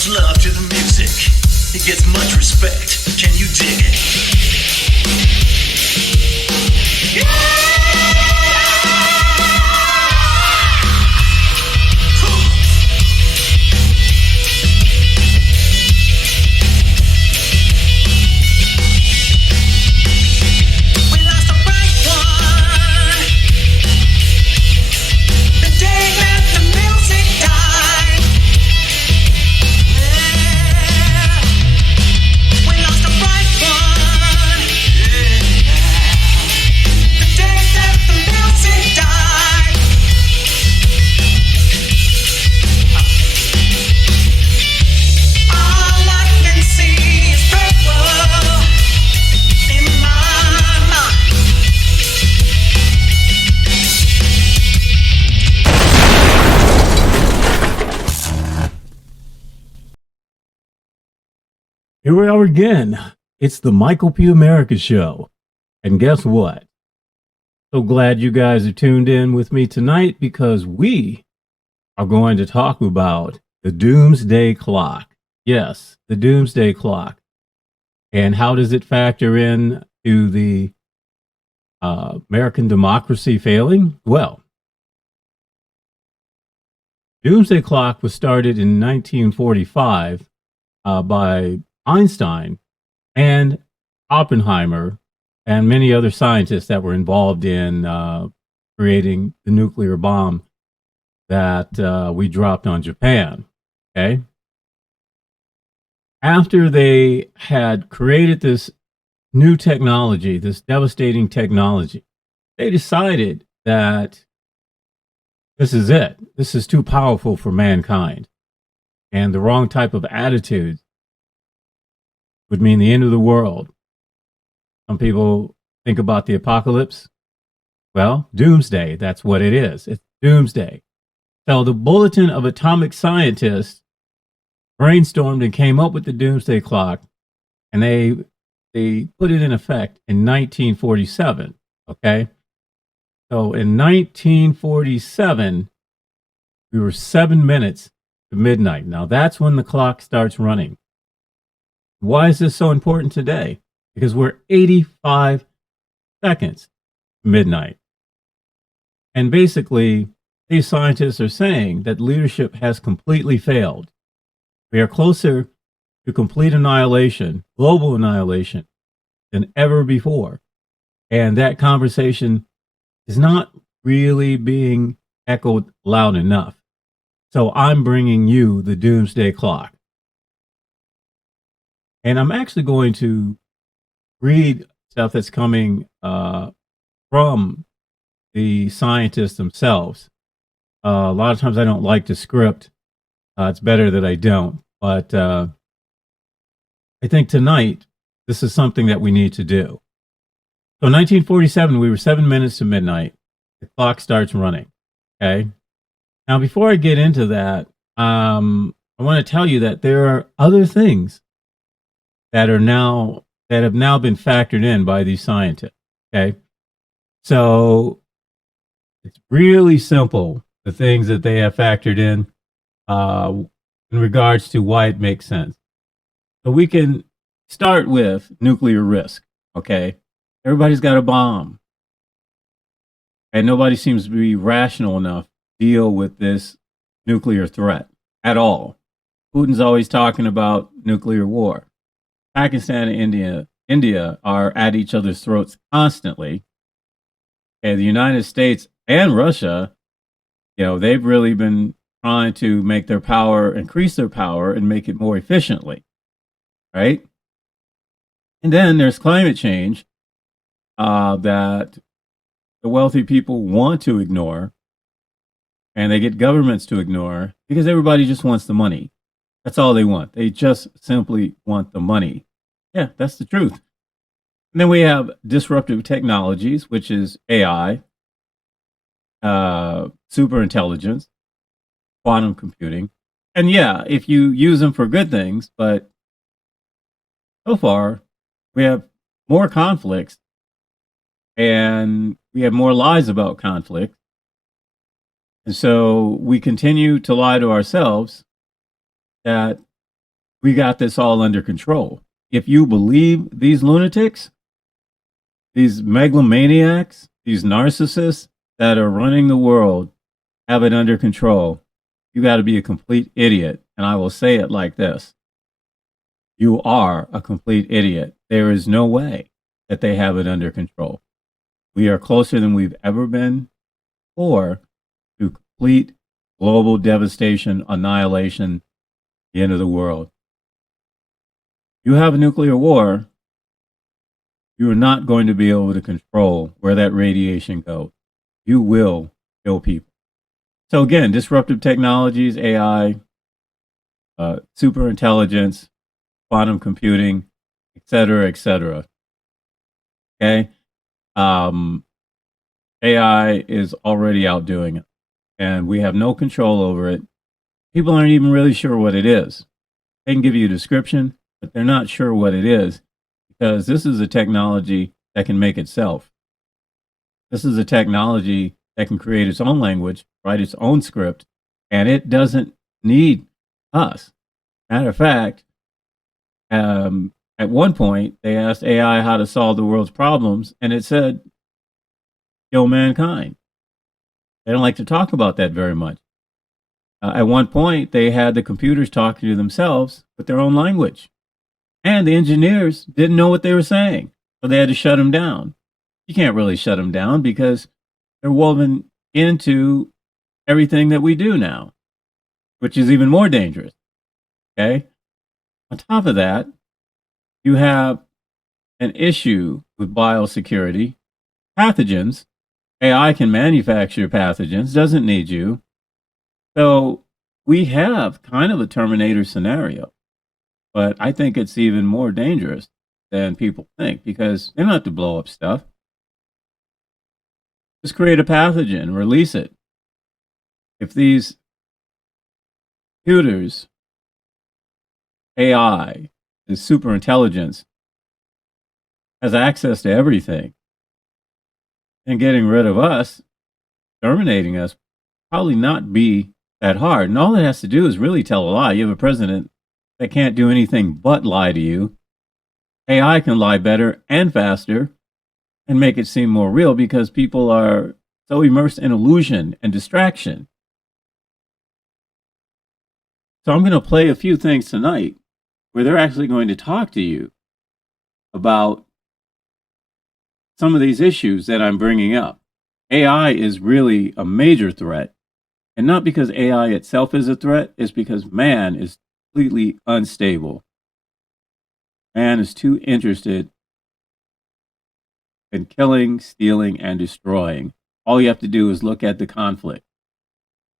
much love to the music. It gets much respect. Can you dig it? Yeah! Here we are again. It's the Michael P. America Show. And guess what? So glad you guys are tuned in with me tonight because we are going to talk about the Doomsday Clock. Yes, the Doomsday Clock. And how does it factor in to the American democracy failing? Well, Doomsday Clock was started in 1945 by Einstein and Oppenheimer and many other scientists that were involved in creating the nuclear bomb that we dropped on Japan. Okay. After they had created this new technology, this devastating technology, they decided that this is it. This is too powerful for mankind. And the wrong type of attitude would mean the end of the world. Some people think about the apocalypse. Well, doomsday, that's what it is. It's doomsday. So the Bulletin of Atomic Scientists brainstormed and came up with the doomsday clock, and they put it in effect in 1947. Okay? So in 1947, we were 7 minutes to midnight. Now that's when the clock starts running. Why is this so important today? Because we're 85 seconds to midnight. And basically, these scientists are saying that leadership has completely failed. We are closer to complete annihilation, global annihilation, than ever before. And that conversation is not really being echoed loud enough. So I'm bringing you the Doomsday Clock. And I'm actually going to read stuff that's coming from the scientists themselves. A lot of times I don't like to script. It's better that I don't. But I think tonight, this is something that we need to do. So in 1947, we were 7 minutes to midnight. The clock starts running. Okay. Now, before I get into that, I want to tell you that there are other things that have now been factored in by these scientists. Okay. So it's really simple, the things that they have factored in regards to why it makes sense. So we can start with nuclear risk. Okay. Everybody's got a bomb. And nobody seems to be rational enough to deal with this nuclear threat at all. Putin's always talking about nuclear war. Pakistan and India are at each other's throats constantly. And the United States and Russia, they've really been trying to make their power, increase their power and make it more efficiently. Right? And then there's climate change that the wealthy people want to ignore, and they get governments to ignore because everybody just wants the money. That's all they want. They just simply want the money. Yeah, that's the truth. And then we have disruptive technologies, which is AI, super intelligence, quantum computing. And yeah, if you use them for good things, but so far we have more conflicts and we have more lies about conflict. And so we continue to lie to ourselves that we got this all under control. If you believe these lunatics, these megalomaniacs, these narcissists that are running the world have it under control, you got to be a complete idiot. And I will say it like this: you are a complete idiot. There is no way that they have it under control. We are closer than we've ever been before to complete global devastation, annihilation, the end of the world. You have a nuclear war, you are not going to be able to control where that radiation goes. You will kill people. So again, disruptive technologies, AI, super intelligence, quantum computing, et cetera, et cetera. Okay? AI is already outdoing it, and we have no control over it. People aren't even really sure what it is. They can give you a description, but they're not sure what it is, because this is a technology that can make itself. This is a technology that can create its own language, write its own script, and it doesn't need us. Matter of fact, at one point, they asked AI how to solve the world's problems, and it said, kill mankind. They don't like to talk about that very much. At one point, they had the computers talking to themselves with their own language, and the engineers didn't know what they were saying, so they had to shut them down. You can't really shut them down because they're woven into everything that we do now, which is even more dangerous. Okay? On top of that, you have an issue with biosecurity. Pathogens. AI can manufacture pathogens, doesn't need you. So we have kind of a Terminator scenario, but I think it's even more dangerous than people think, because they don't have to blow up stuff. Just create a pathogen, release it. If these computers, AI, this super intelligence, has access to everything, and getting rid of us, terminating us, probably not be that hard. And all it has to do is really tell a lie. You have a president that can't do anything but lie to you. AI can lie better and faster and make it seem more real, because people are so immersed in illusion and distraction. So I'm going to play a few things tonight where they're actually going to talk to you about some of these issues that I'm bringing up. AI is really a major threat, and not because AI itself is a threat, it's because man is completely unstable. Man is too interested in killing, stealing, and destroying. All you have to do is look at the conflict.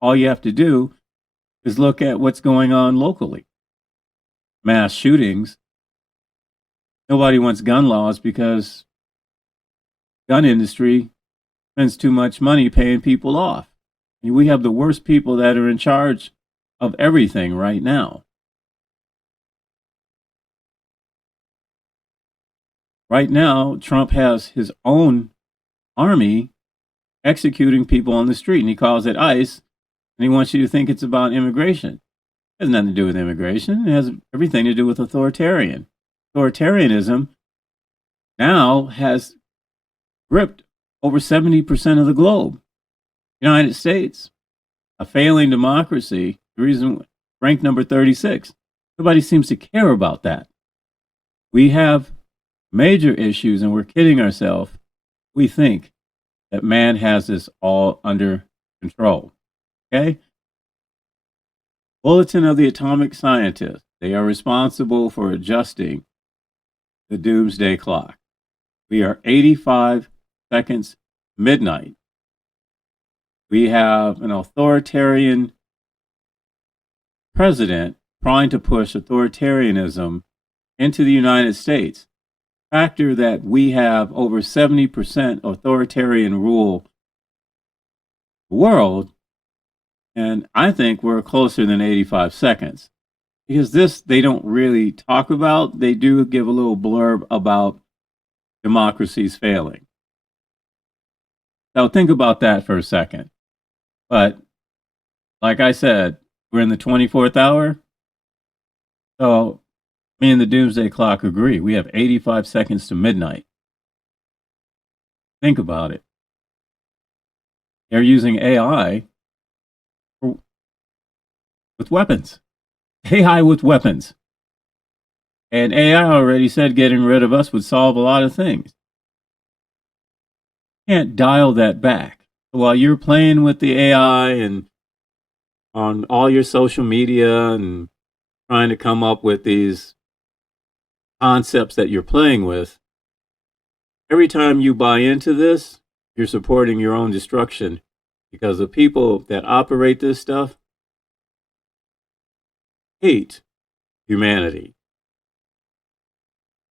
All you have to do is look at what's going on locally. Mass shootings. Nobody wants gun laws because gun industry spends too much money paying people off. And we have the worst people that are in charge of everything right now. Right now, Trump has his own army executing people on the street, and he calls it ICE, and he wants you to think it's about immigration. It has nothing to do with immigration. It has everything to do with authoritarian. Authoritarianism now has gripped over 70% of the globe. United States, a failing democracy, the reason ranked number 36. Nobody seems to care about that. We have major issues, and we're kidding ourselves. We think that man has this all under control. Okay? Bulletin of the Atomic Scientists. They are responsible for adjusting the doomsday clock. We are 85 seconds midnight. We have an authoritarian president trying to push authoritarianism into the United States. Factor that we have over 70% authoritarian rule the world, and I think we're closer than 85 seconds. Because this they don't really talk about. They do give a little blurb about democracies failing. So think about that for a second. But like I said, we're in the 24th hour. So me and the Doomsday Clock agree. We have 85 seconds to midnight. Think about it. They're using AI with weapons. AI with weapons. And AI already said getting rid of us would solve a lot of things. Can't dial that back. While you're playing with the AI and on all your social media and trying to come up with these concepts that you're playing with, every time you buy into this, you're supporting your own destruction, because the people that operate this stuff hate humanity.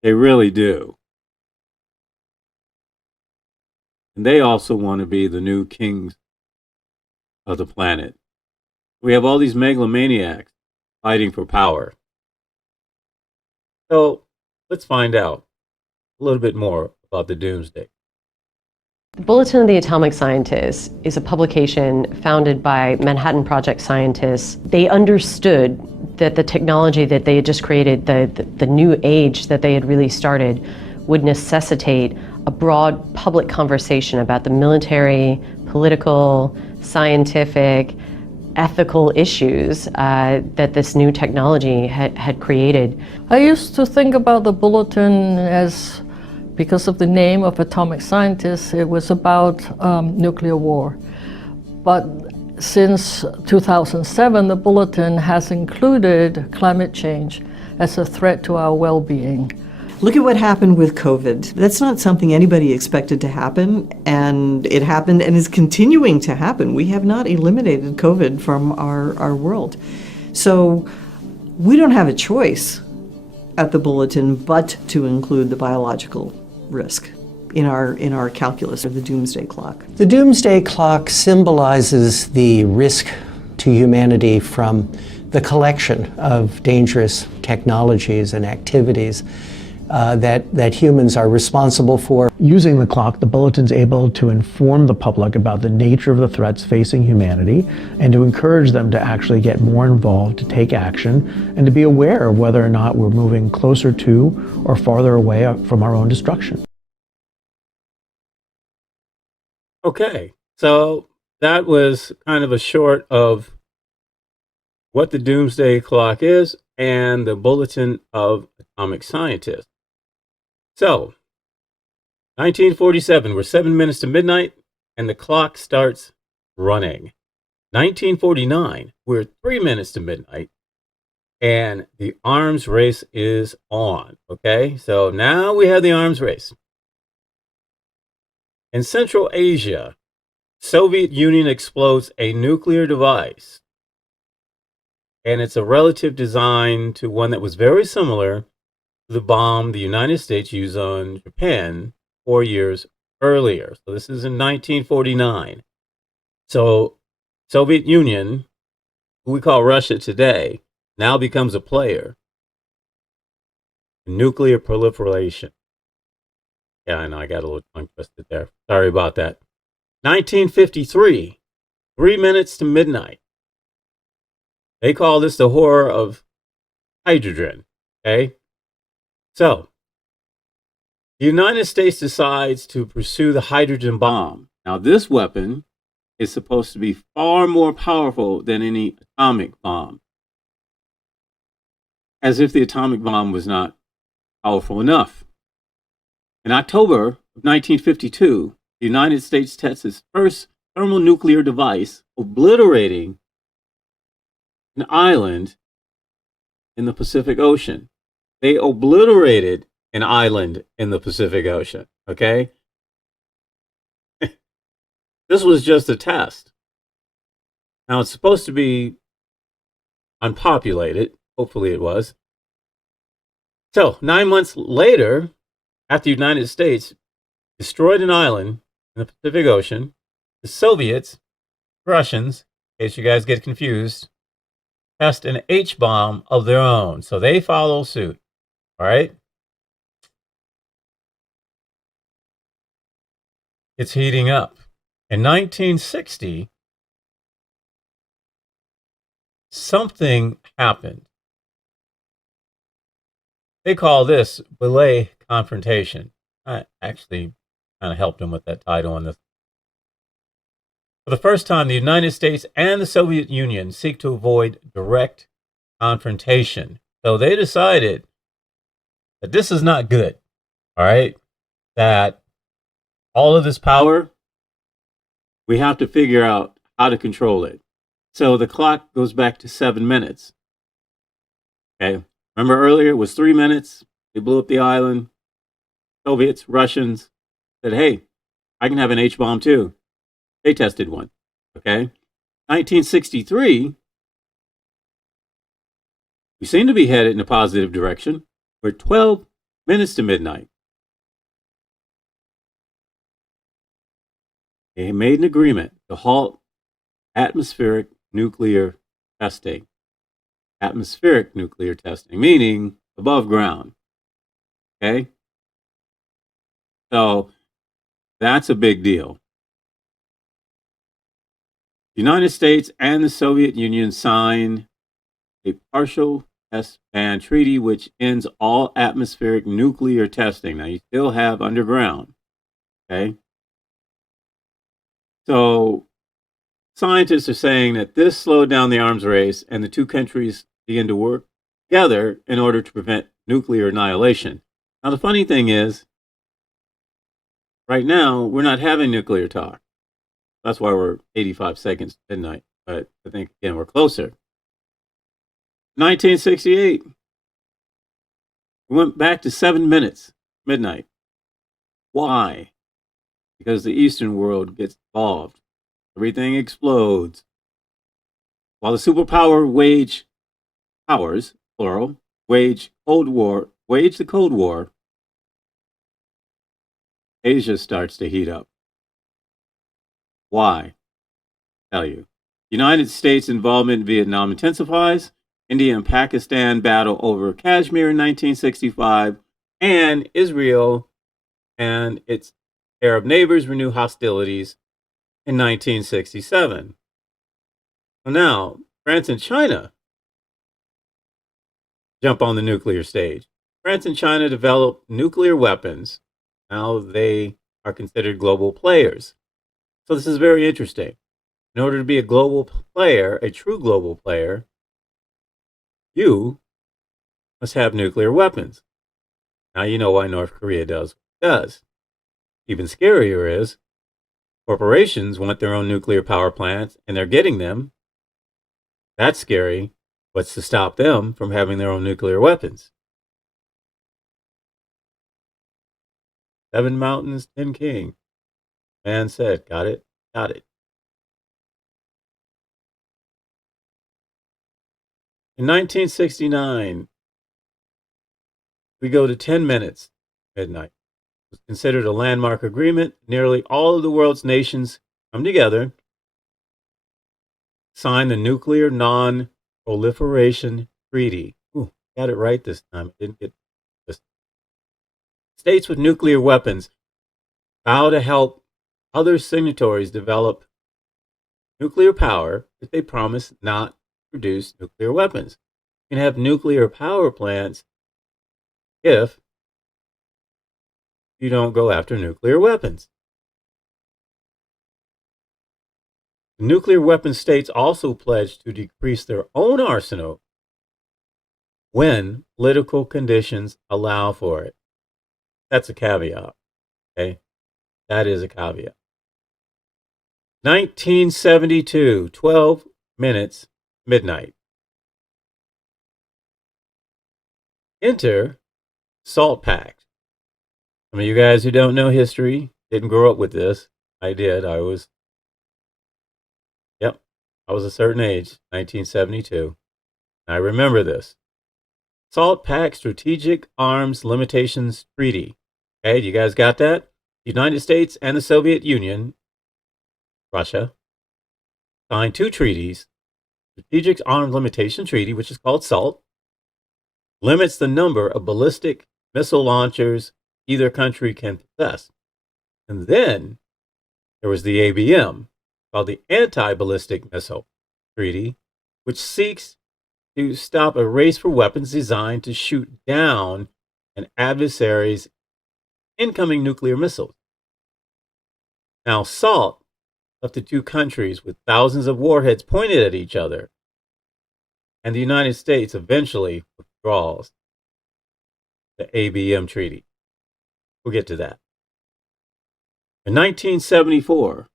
They really do. And they also want to be the new kings of the planet. We have all these megalomaniacs fighting for power. So let's find out a little bit more about the Doomsday. The Bulletin of the Atomic Scientists is a publication founded by Manhattan Project scientists. They understood that the technology that they had just created, the new age that they had really started, would necessitate a broad public conversation about the military, political, scientific, ethical issues that this new technology had created. I used to think about the Bulletin as, because of the name of atomic scientists, it was about nuclear war. But since 2007, the Bulletin has included climate change as a threat to our well-being. Look at what happened with COVID. That's not something anybody expected to happen, and it happened and is continuing to happen. We have not eliminated COVID from our world. So we don't have a choice at the Bulletin but to include the biological risk in our calculus, or the Doomsday Clock. The Doomsday Clock symbolizes the risk to humanity from the collection of dangerous technologies and activities that humans are responsible for. Using the clock, the Bulletin's able to inform the public about the nature of the threats facing humanity and to encourage them to actually get more involved, to take action, and to be aware of whether or not we're moving closer to or farther away from our own destruction. Okay, so that was kind of a short of what the Doomsday Clock is and the Bulletin of Atomic Scientists. So, 1947, we're 7 minutes to midnight, and the clock starts running. 1949, we're 3 minutes to midnight, and the arms race is on. Okay, so now we have the arms race. In Central Asia, Soviet Union explodes a nuclear device, and it's a relative design to one that was very similar to the bomb the United States used on Japan 4 years earlier. So this is in 1949. So Soviet Union, who we call Russia today, now becomes a player in nuclear proliferation. Yeah, I know, I got a little tongue twisted there. Sorry about that. 1953, 3 minutes to midnight. They call this the horror of hydrogen. Okay? So, the United States decides to pursue the hydrogen bomb. Now, this weapon is supposed to be far more powerful than any atomic bomb. As if the atomic bomb was not powerful enough. In October of 1952, the United States tests its first thermonuclear device, obliterating an island in the Pacific Ocean. They obliterated an island in the Pacific Ocean, okay? This was just a test. Now, it's supposed to be unpopulated. Hopefully it was. So, 9 months later, after the United States destroyed an island in the Pacific Ocean, the Soviets, Russians, in case you guys get confused, test an H-bomb of their own. So they follow suit. All right? It's heating up. In 1960, something happened. They call this belay confrontation. I actually kind of helped him with that title on this. For the first time, the United States and the Soviet Union seek to avoid direct confrontation. So they decided that this is not good, all right? That all of this power, we have to figure out how to control it. So the clock goes back to 7 minutes. Okay, remember earlier it was 3 minutes. They blew up the island. Soviets, Russians said, hey, I can have an H-bomb too. They tested one. Okay, 1963, we seem to be headed in a positive direction. We're 12 minutes to midnight. They made an agreement to halt atmospheric nuclear testing. Atmospheric nuclear testing, meaning above ground. Okay? So that's a big deal. The United States and the Soviet Union signed a partial test ban treaty which ends all atmospheric nuclear testing. Now, you still have underground. Okay? So scientists are saying that this slowed down the arms race and the two countries began to work together in order to prevent nuclear annihilation. Now, the funny thing is, right now, we're not having nuclear talk. That's why we're 85 seconds to midnight. But I think, again, we're closer. 1968, we went back to 7 minutes, midnight. Why? Because the Eastern world gets involved. Everything explodes. While the superpower powers, plural, wage the Cold War, Asia starts to heat up. Why? I'll tell you. United States involvement in Vietnam intensifies. India and Pakistan battle over Kashmir in 1965. And Israel and its Arab neighbors renew hostilities in 1967. Well, now, France and China jump on the nuclear stage. France and China develop nuclear weapons. Now they are considered global players. So this is very interesting. In order to be a global player, a true global player, you must have nuclear weapons. Now you know why North Korea does what it does. Even scarier is corporations want their own nuclear power plants and they're getting them. That's scary. What's to stop them from having their own nuclear weapons? 7 mountains, 10 kings. Man said, got it, got it. In 1969, we go to 10 minutes, midnight. It was considered a landmark agreement. Nearly all of the world's nations come together, sign the Nuclear Non-Proliferation Treaty. Ooh, got it right this time. I didn't get this. States with nuclear weapons vow to help other signatories develop nuclear power if they promise not to produce nuclear weapons. You can have nuclear power plants if you don't go after nuclear weapons. The nuclear weapon states also pledged to decrease their own arsenal when political conditions allow for it. That's a caveat. Okay? That is a caveat. 1972, 12 minutes, midnight. Enter SALT Pact. Some of you guys who don't know history didn't grow up with this. I did. I was a certain age, 1972. I remember this. SALT Pact Strategic Arms Limitations Treaty. Okay, you guys got that? The United States and the Soviet Union, Russia, signed 2 treaties. Strategic Arms Limitation Treaty, which is called SALT, limits the number of ballistic missile launchers either country can possess. And then there was the ABM, called the Anti-Ballistic Missile Treaty, which seeks to stop a race for weapons designed to shoot down an adversary's incoming nuclear missiles. Now, SALT left the two countries with thousands of warheads pointed at each other, and the United States eventually withdraws the ABM treaty. We'll get to that. In 1974,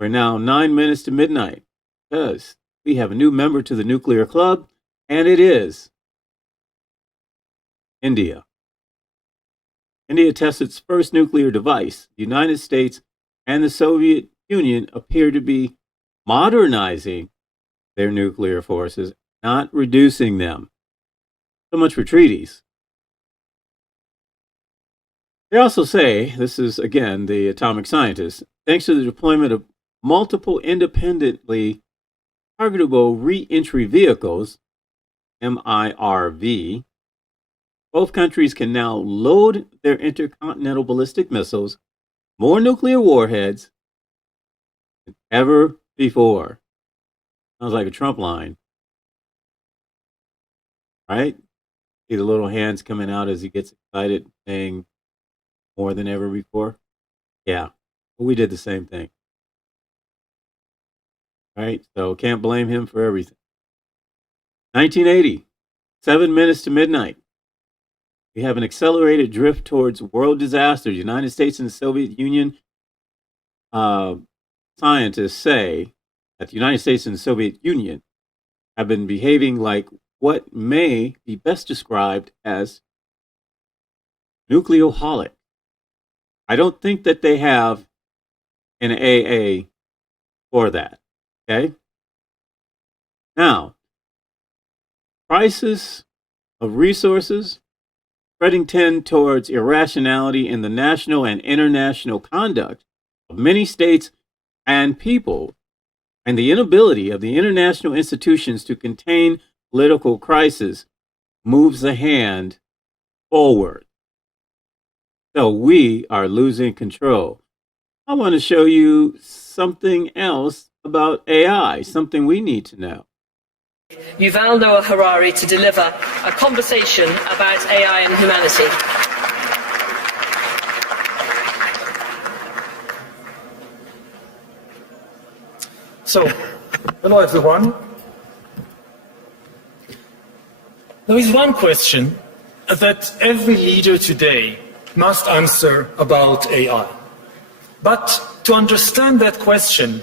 we're now 9 minutes to midnight because we have a new member to the nuclear club, and it is India. India tests its first nuclear device. The United States and the Soviet Union appear to be modernizing their nuclear forces, not reducing them. So much for treaties. They also say, this is again the atomic scientists, thanks to the deployment of multiple independently targetable re-entry vehicles, MIRV, both countries can now load their intercontinental ballistic missiles more nuclear warheads than ever before. Sounds like a Trump line, right? See the little hands coming out as he gets excited, saying more than ever before. Yeah, well, we did the same thing, right? So can't blame him for everything. 1980, 7 minutes to midnight. We have an accelerated drift towards world disaster. The United States and the Soviet Union scientists say that the United States and the Soviet Union have been behaving like what may be best described as nucleoholic. I don't think that they have an AA for that. Okay? Now, crisis of resources spreading tend towards irrationality in the national and international conduct of many states and people, and the inability of the international institutions to contain political crisis moves the hand forward. So we are losing control. I want to show you something else about AI, something we need to know. Yuval Noah Harari to deliver a conversation about AI and humanity. So, hello everyone. There is one question that every leader today must answer about AI. But to understand that question,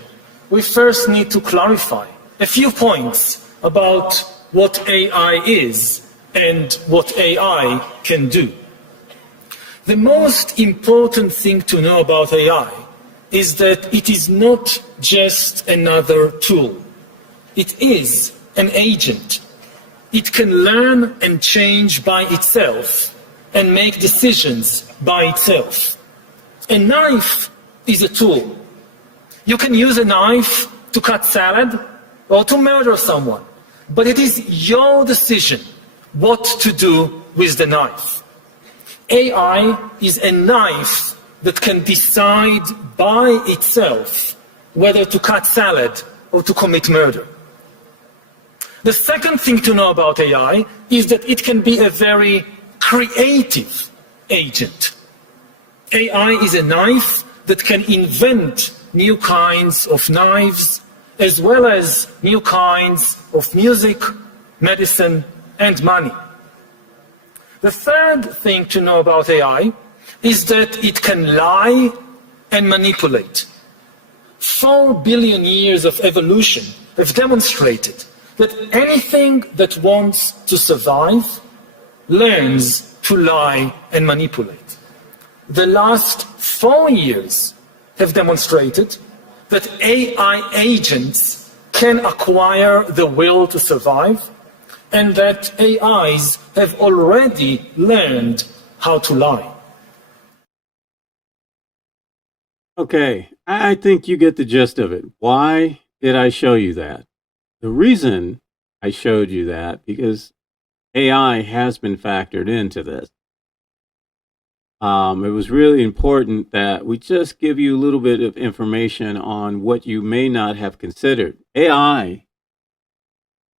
we first need to clarify a few points about what AI is and what AI can do. The most important thing to know about AI is that it is not just another tool. It is an agent. It can learn and change by itself and make decisions by itself. A knife is a tool. You can use a knife to cut salad or to murder someone, but it is your decision what to do with the knife. AI is a knife that can decide by itself whether to cut salad or to commit murder. The second thing to know about AI is that it can be a very creative agent. AI is a knife that can invent new kinds of knives, as well as new kinds of music, medicine, and money. The third thing to know about AI is that it can lie and manipulate. 4 billion years of evolution have demonstrated that anything that wants to survive learns to lie and manipulate. The last 4 years have demonstrated that AI agents can acquire the will to survive, and that AIs have already learned how to lie. Okay, I think you get the gist of it. Why did I show you that? The reason I showed you that, because AI has been factored into this. It was really important that we just give you a little bit of information on what you may not have considered. AI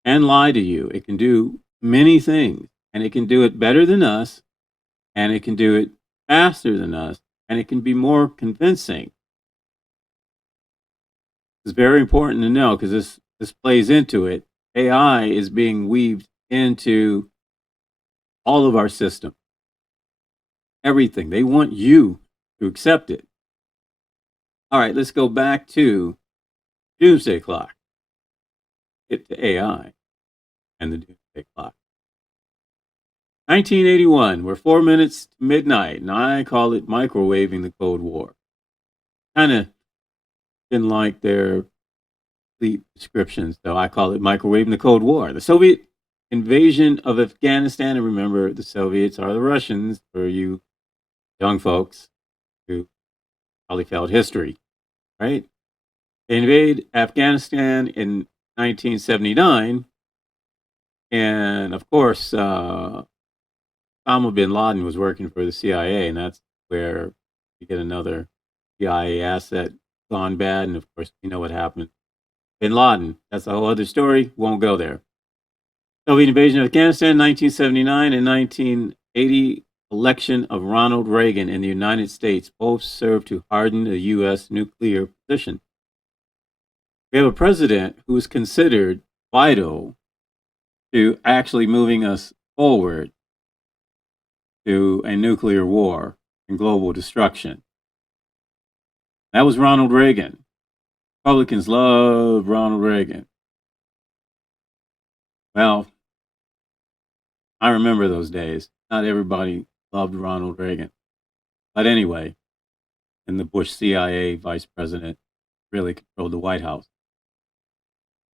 can lie to you. It can do many things, and it can do it better than us, and it can do it faster than us, and it can be more convincing. It's very important to know because this plays into it. AI is being weaved into all of our system. Everything. They want you to accept it. All right, let's go back to Doomsday Clock. Get to AI and the Doomsday Clock. 1981, we're 4 minutes to midnight, and I call it microwaving the Cold War. Kind of didn't like their complete descriptions, so I call it microwaving the Cold War. The Soviet invasion of Afghanistan, and remember, the Soviets are the Russians, for you young folks who probably failed history, right? They invade Afghanistan in 1979, and of course, Osama bin Laden was working for the CIA, and that's where you get another CIA asset gone bad, and of course, you know what happened. Bin Laden, that's a whole other story, won't go there. Soviet invasion of Afghanistan, 1979 and 1980 election of Ronald Reagan in the United States both served to harden the U.S. nuclear position. We have a president who is considered vital to actually moving us forward to a nuclear war and global destruction. That was Ronald Reagan. Republicans love Ronald Reagan. Well, I remember those days. Not everybody loved Ronald Reagan. But anyway, and the Bush CIA vice president really controlled the White House.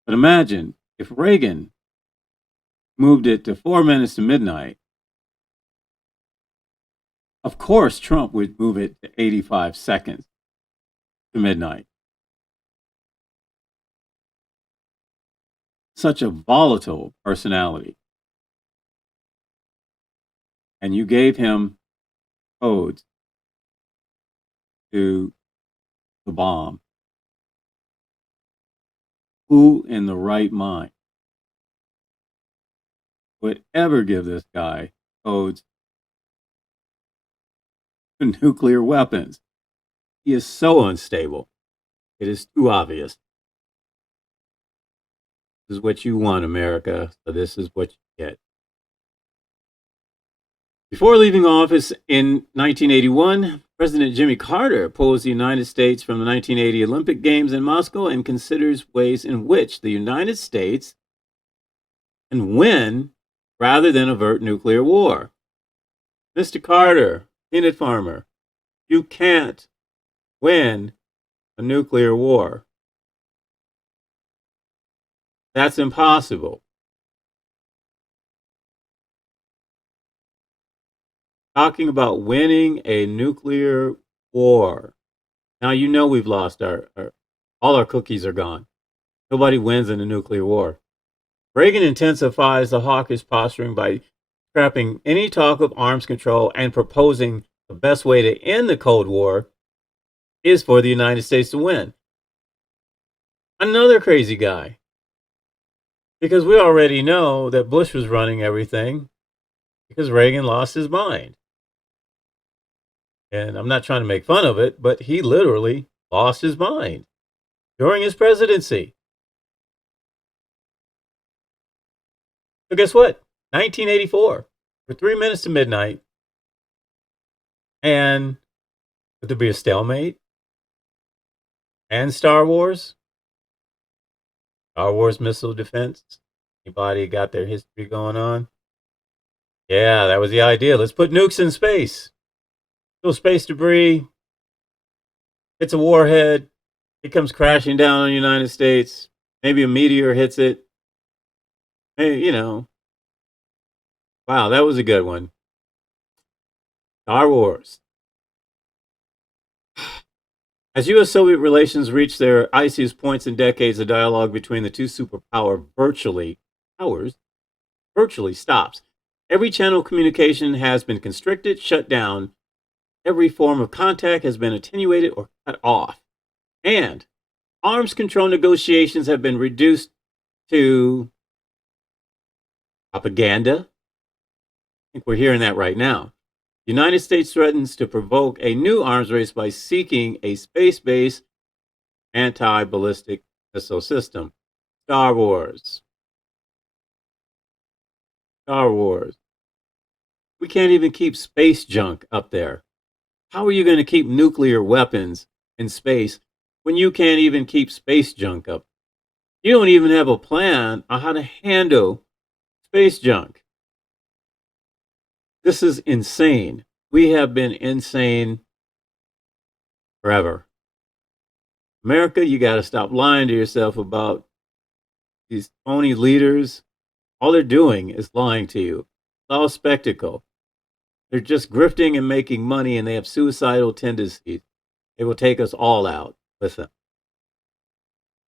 But imagine if Reagan moved it to 4 minutes to midnight. Of course, Trump would move it to 85 seconds to midnight. Such a volatile personality. And you gave him codes to the bomb. Who in the right mind would ever give this guy codes to nuclear weapons? He is so unstable. It is too obvious. This is what you want, America, so this is what you get. Before leaving office in 1981, President Jimmy Carter opposed the United States from the 1980 Olympic Games in Moscow and considers ways in which the United States can win rather than avert nuclear war. Mr. Carter, peanut farmer, you can't win a nuclear war. That's impossible. Talking about winning a nuclear war. Now, you know we've lost all our cookies are gone. Nobody wins in a nuclear war. Reagan intensifies the hawkish posturing by scrapping any talk of arms control and proposing the best way to end the Cold War is for the United States to win. Another crazy guy. Because we already know that Bush was running everything because Reagan lost his mind. And I'm not trying to make fun of it, but he literally lost his mind during his presidency. So guess what? 1984, for 3 minutes to midnight. And would there be a stalemate? And Star Wars? Star Wars missile defense? Anybody got their history going on? Yeah, that was the idea. Let's put nukes in space. Little space debris. Hits a warhead. It comes crashing down on the United States. Maybe a meteor hits it. Hey, you know. Wow, that was a good one. Star Wars. As U.S.-Soviet relations reach their iciest points in decades, the dialogue between the two superpower virtually stops. Every channel of communication has been constricted, shut down. Every form of contact has been attenuated or cut off. And arms control negotiations have been reduced to propaganda. I think we're hearing that right now. The United States threatens to provoke a new arms race by seeking a space-based anti-ballistic missile system. Star Wars. Star Wars. We can't even keep space junk up there. How are you going to keep nuclear weapons in space when you can't even keep space junk up? You don't even have a plan on how to handle space junk. This is insane. We have been insane forever. America, you got to stop lying to yourself about these phony leaders. All they're doing is lying to you. It's all spectacle. They're just grifting and making money, and they have suicidal tendencies. They will take us all out with them.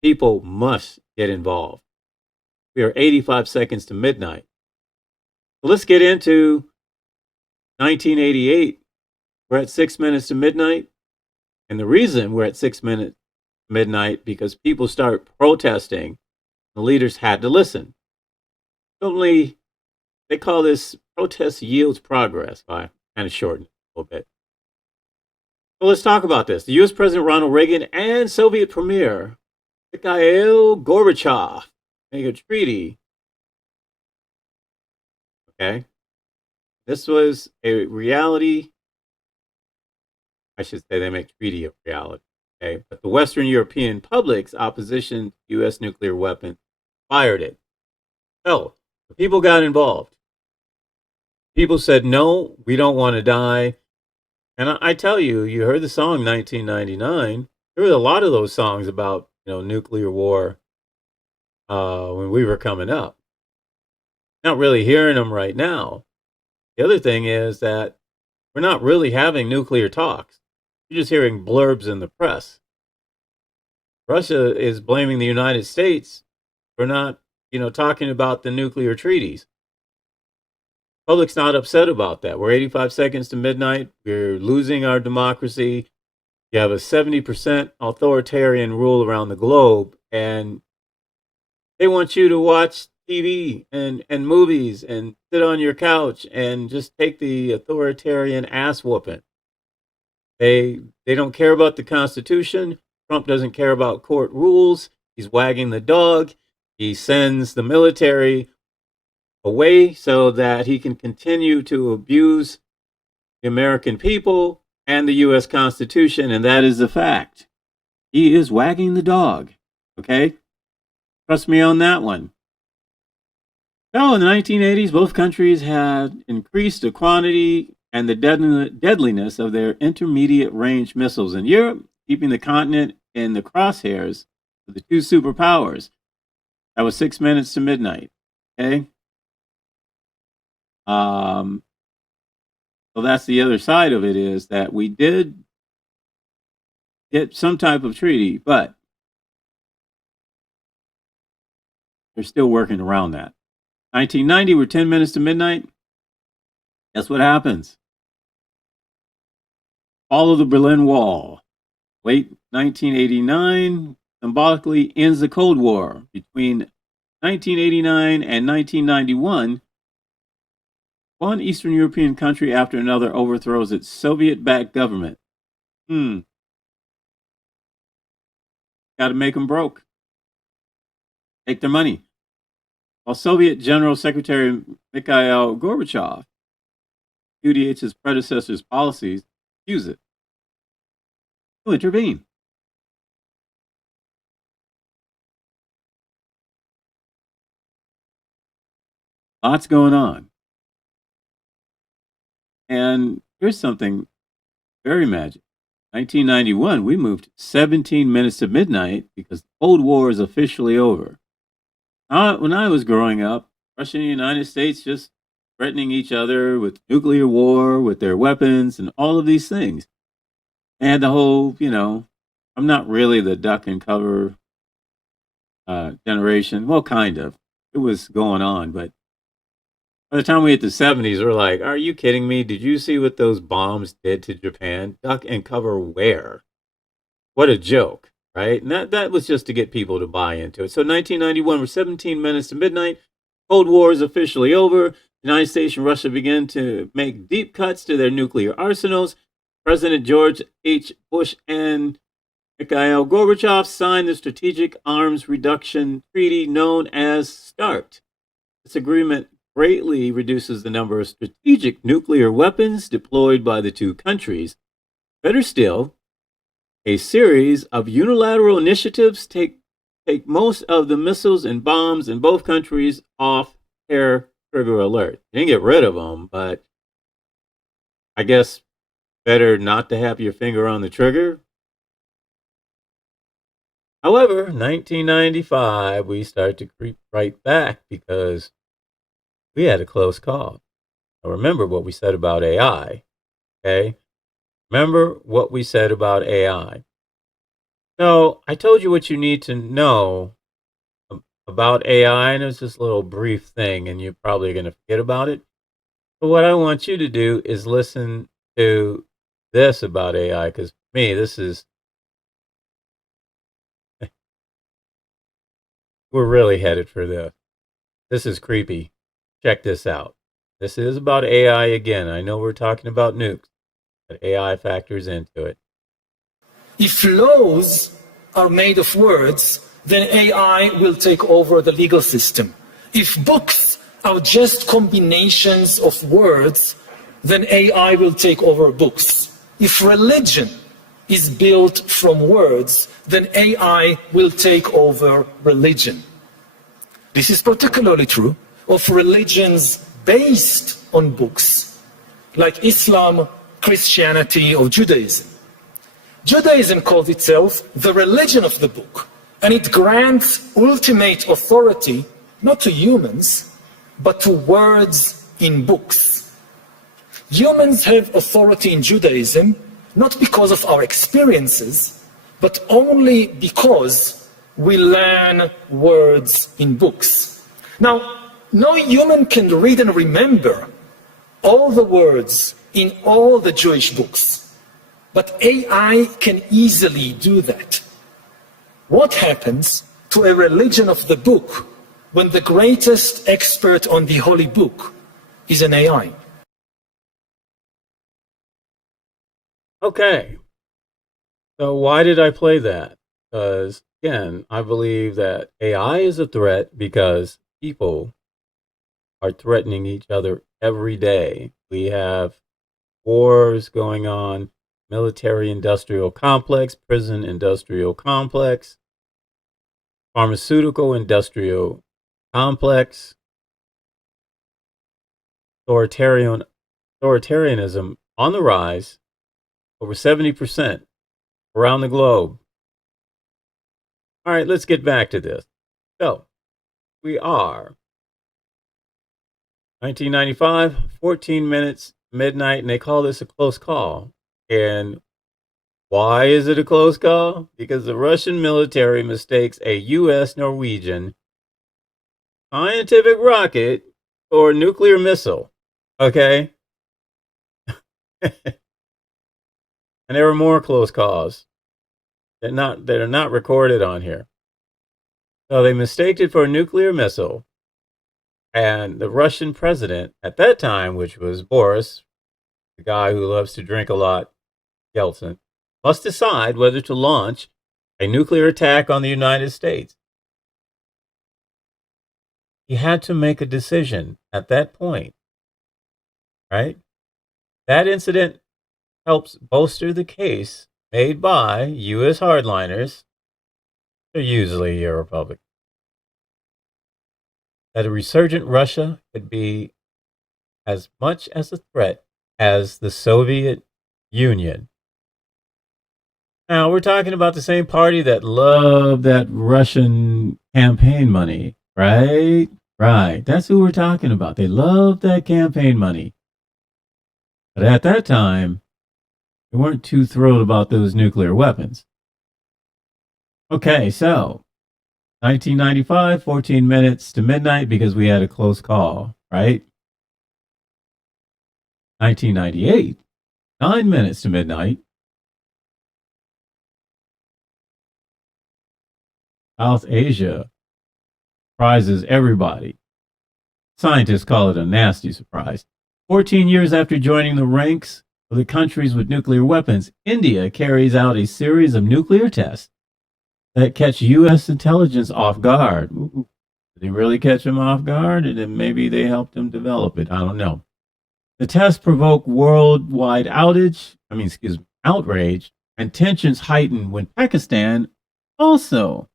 People must get involved. We are 85 seconds to midnight. So let's get into 1988. We're at 6 minutes to midnight. And the reason we're at 6 minutes to midnight, because people start protesting. The leaders had to listen. Only they call this protest yields progress. I kind of shortened it a little bit. So let's talk about this. The U.S. President Ronald Reagan and Soviet Premier Mikhail Gorbachev make a treaty. Okay. This was a reality. I should say they make treaty a reality. Okay. But the Western European public's opposition to U.S. nuclear weapons fired it. So the people got involved. People said, no, we don't want to die. And I tell you, you heard the song 1999. There were a lot of those songs about, nuclear war when we were coming up. Not really hearing them right now. The other thing is that we're not really having nuclear talks. You're just hearing blurbs in the press. Russia is blaming the United States for not, talking about the nuclear treaties. Public's not upset about that. We're 85 seconds to midnight. We're losing our democracy. You have a 70% authoritarian rule around the globe, and they want you to watch TV and movies and sit on your couch and just take the authoritarian ass whooping. They don't care about the Constitution. Trump doesn't care about court rules. He's wagging the dog. He sends the military away so that he can continue to abuse the American people and the U.S. Constitution, and that is a fact. He is wagging the dog, okay? Trust me on that one. So in the 1980s, both countries had increased the quantity and the deadliness of their intermediate range missiles in Europe, keeping the continent in the crosshairs of the two superpowers. That was 6 minutes to midnight, okay? So that's the other side of it, is that we did get some type of treaty, but they're still working around that. 1990, we're 10 minutes to midnight. Guess what happens? Fall of the Berlin Wall. Late 1989 symbolically ends the Cold War. Between 1989 and 1991, one Eastern European country after another overthrows its Soviet-backed government. Got to make them broke. Take their money. While Soviet General Secretary Mikhail Gorbachev repudiates his predecessor's policies, use it to intervene. Lots going on. And here's something very magic. 1991, we moved 17 minutes to midnight because the Cold War is officially over. When I was growing up, Russia and the United States just threatening each other with nuclear war, with their weapons, and all of these things. And the whole, I'm not really the duck and cover generation. Well, kind of. It was going on, but by the time we hit the 70s, we're like, are you kidding me? Did you see what those bombs did to Japan? Duck and cover where? What a joke, right? And that was just to get people to buy into it. So 1991, we're 17 minutes to midnight. Cold War is officially over. The United States and Russia begin to make deep cuts to their nuclear arsenals. President George H. Bush and Mikhail Gorbachev signed the Strategic Arms Reduction Treaty known as START. This agreement greatly reduces the number of strategic nuclear weapons deployed by the two countries. Better still, a series of unilateral initiatives take most of the missiles and bombs in both countries off air trigger alert. You didn't get rid of them, but I guess better not to have your finger on the trigger. However, 1995, we start to creep right back because we had a close call. Now remember what we said about AI, okay? Remember what we said about AI. So I told you what you need to know about AI, and it's this little brief thing, and you're probably going to forget about it. But what I want you to do is listen to this about AI, because for me, this is, we're really headed for this. This is creepy. Check this out. This is about AI again. I know we're talking about nukes, but AI factors into it. If laws are made of words, then AI will take over the legal system. If books are just combinations of words, then AI will take over books. If religion is built from words, then AI will take over religion. This is particularly true of religions based on books, like Islam, Christianity, or Judaism. Judaism calls itself the religion of the book, and it grants ultimate authority not to humans, but to words in books. Humans have authority in Judaism not because of our experiences, but only because we learn words in books. Now, no human can read and remember all the words in all the Jewish books, but AI can easily do that. What happens to a religion of the book when the greatest expert on the holy book is an AI? Okay, so why did I play that? Because, again, I believe that AI is a threat because people are threatening each other every day. We have wars going on, military-industrial complex, prison-industrial complex, pharmaceutical-industrial complex, authoritarianism on the rise, over 70% around the globe. All right, let's get back to this. So, we are 1995, 14 minutes, midnight, and they call this a close call. And why is it a close call? Because the Russian military mistakes a U.S. Norwegian scientific rocket for a nuclear missile. Okay? And there were more close calls that are not recorded on here. So they mistaked it for a nuclear missile. And the Russian president at that time, which was Boris, the guy who loves to drink a lot, Yeltsin, must decide whether to launch a nuclear attack on the United States. He had to make a decision at that point, right? That incident helps bolster the case made by U.S. hardliners, they're usually a Republican, that a resurgent Russia could be as much as a threat as the Soviet Union. Now, we're talking about the same party that loved that Russian campaign money, right? Right. That's who we're talking about. They loved that campaign money. But at that time, they weren't too thrilled about those nuclear weapons. Okay, so 1995, 14 minutes to midnight because we had a close call, right? 1998, 9 minutes to midnight. South Asia surprises everybody. Scientists call it a nasty surprise. 14 years after joining the ranks of the countries with nuclear weapons, India carries out a series of nuclear tests that catch U.S. intelligence off guard. Ooh, did they really catch them off guard? And then maybe they helped them develop it. I don't know. The tests provoke worldwide outrage and tensions heightened when Pakistan also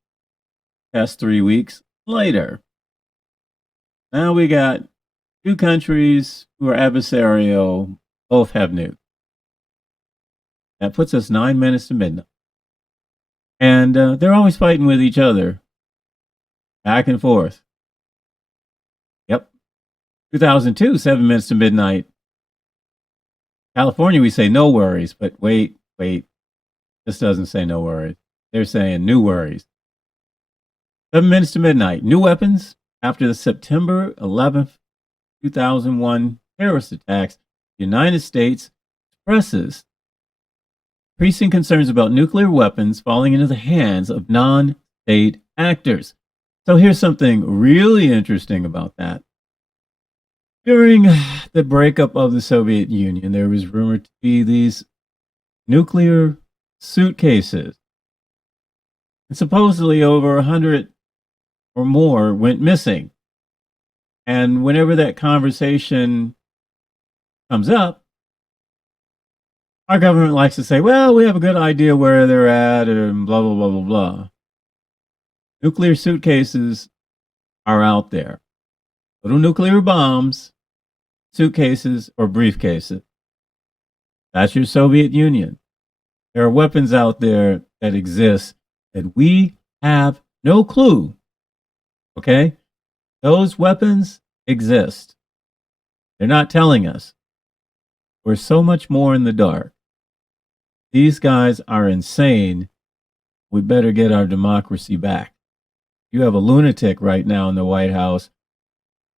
tests 3 weeks later. Now we got two countries who are adversarial, both have nukes. That puts us 9 minutes to midnight. And they're always fighting with each other, back and forth. Yep. 2002, 7 minutes to midnight. California, we say no worries, but wait. This doesn't say no worries. They're saying new worries. 7 minutes to midnight. New weapons after the September 11th, 2001 terrorist attacks. The United States expresses increasing concerns about nuclear weapons falling into the hands of non-state actors. So here's something really interesting about that. During the breakup of the Soviet Union, there was rumored to be these nuclear suitcases. And supposedly over 100 or more went missing. And whenever that conversation comes up, our government likes to say, well, we have a good idea where they're at and blah, blah, blah, blah, blah. Nuclear suitcases are out there. Little nuclear bombs, suitcases, or briefcases. That's your Soviet Union. There are weapons out there that exist that we have no clue. Okay? Those weapons exist. They're not telling us. We're so much more in the dark. These guys are insane. We better get our democracy back. You have a lunatic right now in the White House.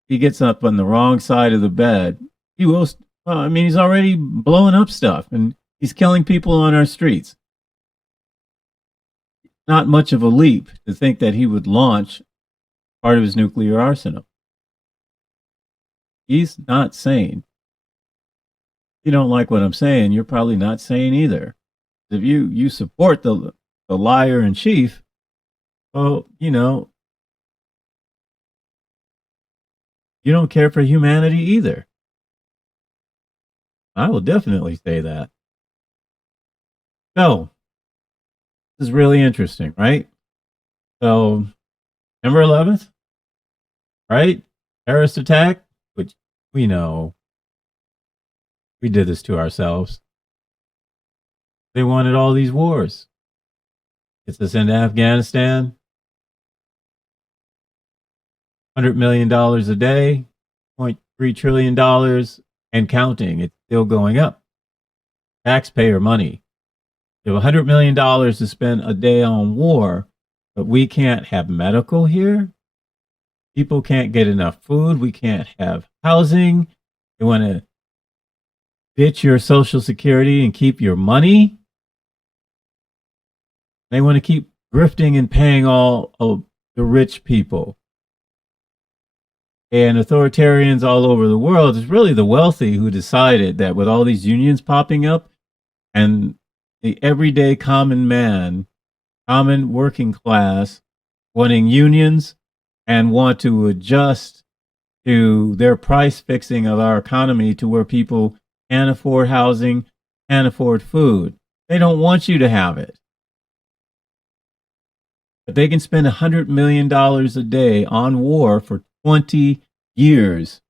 He gets up on the wrong side of the bed. He will, he's already blowing up stuff and he's killing people on our streets. Not much of a leap to think that he would launch part of his nuclear arsenal. He's not sane. If you don't like what I'm saying, you're probably not sane either. If you support the liar in chief, well, you don't care for humanity either. I will definitely say that. So, this is really interesting, right? So, September 11th, right? Terrorist attack, which we know we did this to ourselves. They wanted all these wars. Gets us into Afghanistan. $100 million a day, $0.3 trillion and counting. It's still going up. Taxpayer money. You have $100 million to spend a day on war, but we can't have medical here. People can't get enough food. We can't have housing. They want to ditch your Social Security and keep your money. They want to keep grifting and paying all of the rich people. And authoritarians all over the world, it's really the wealthy who decided that with all these unions popping up and the everyday common man, common working class, wanting unions and want to adjust to their price fixing of our economy to where people can't afford housing, can't afford food. They don't want you to have it. But they can spend $100 million a day on war for 20 years.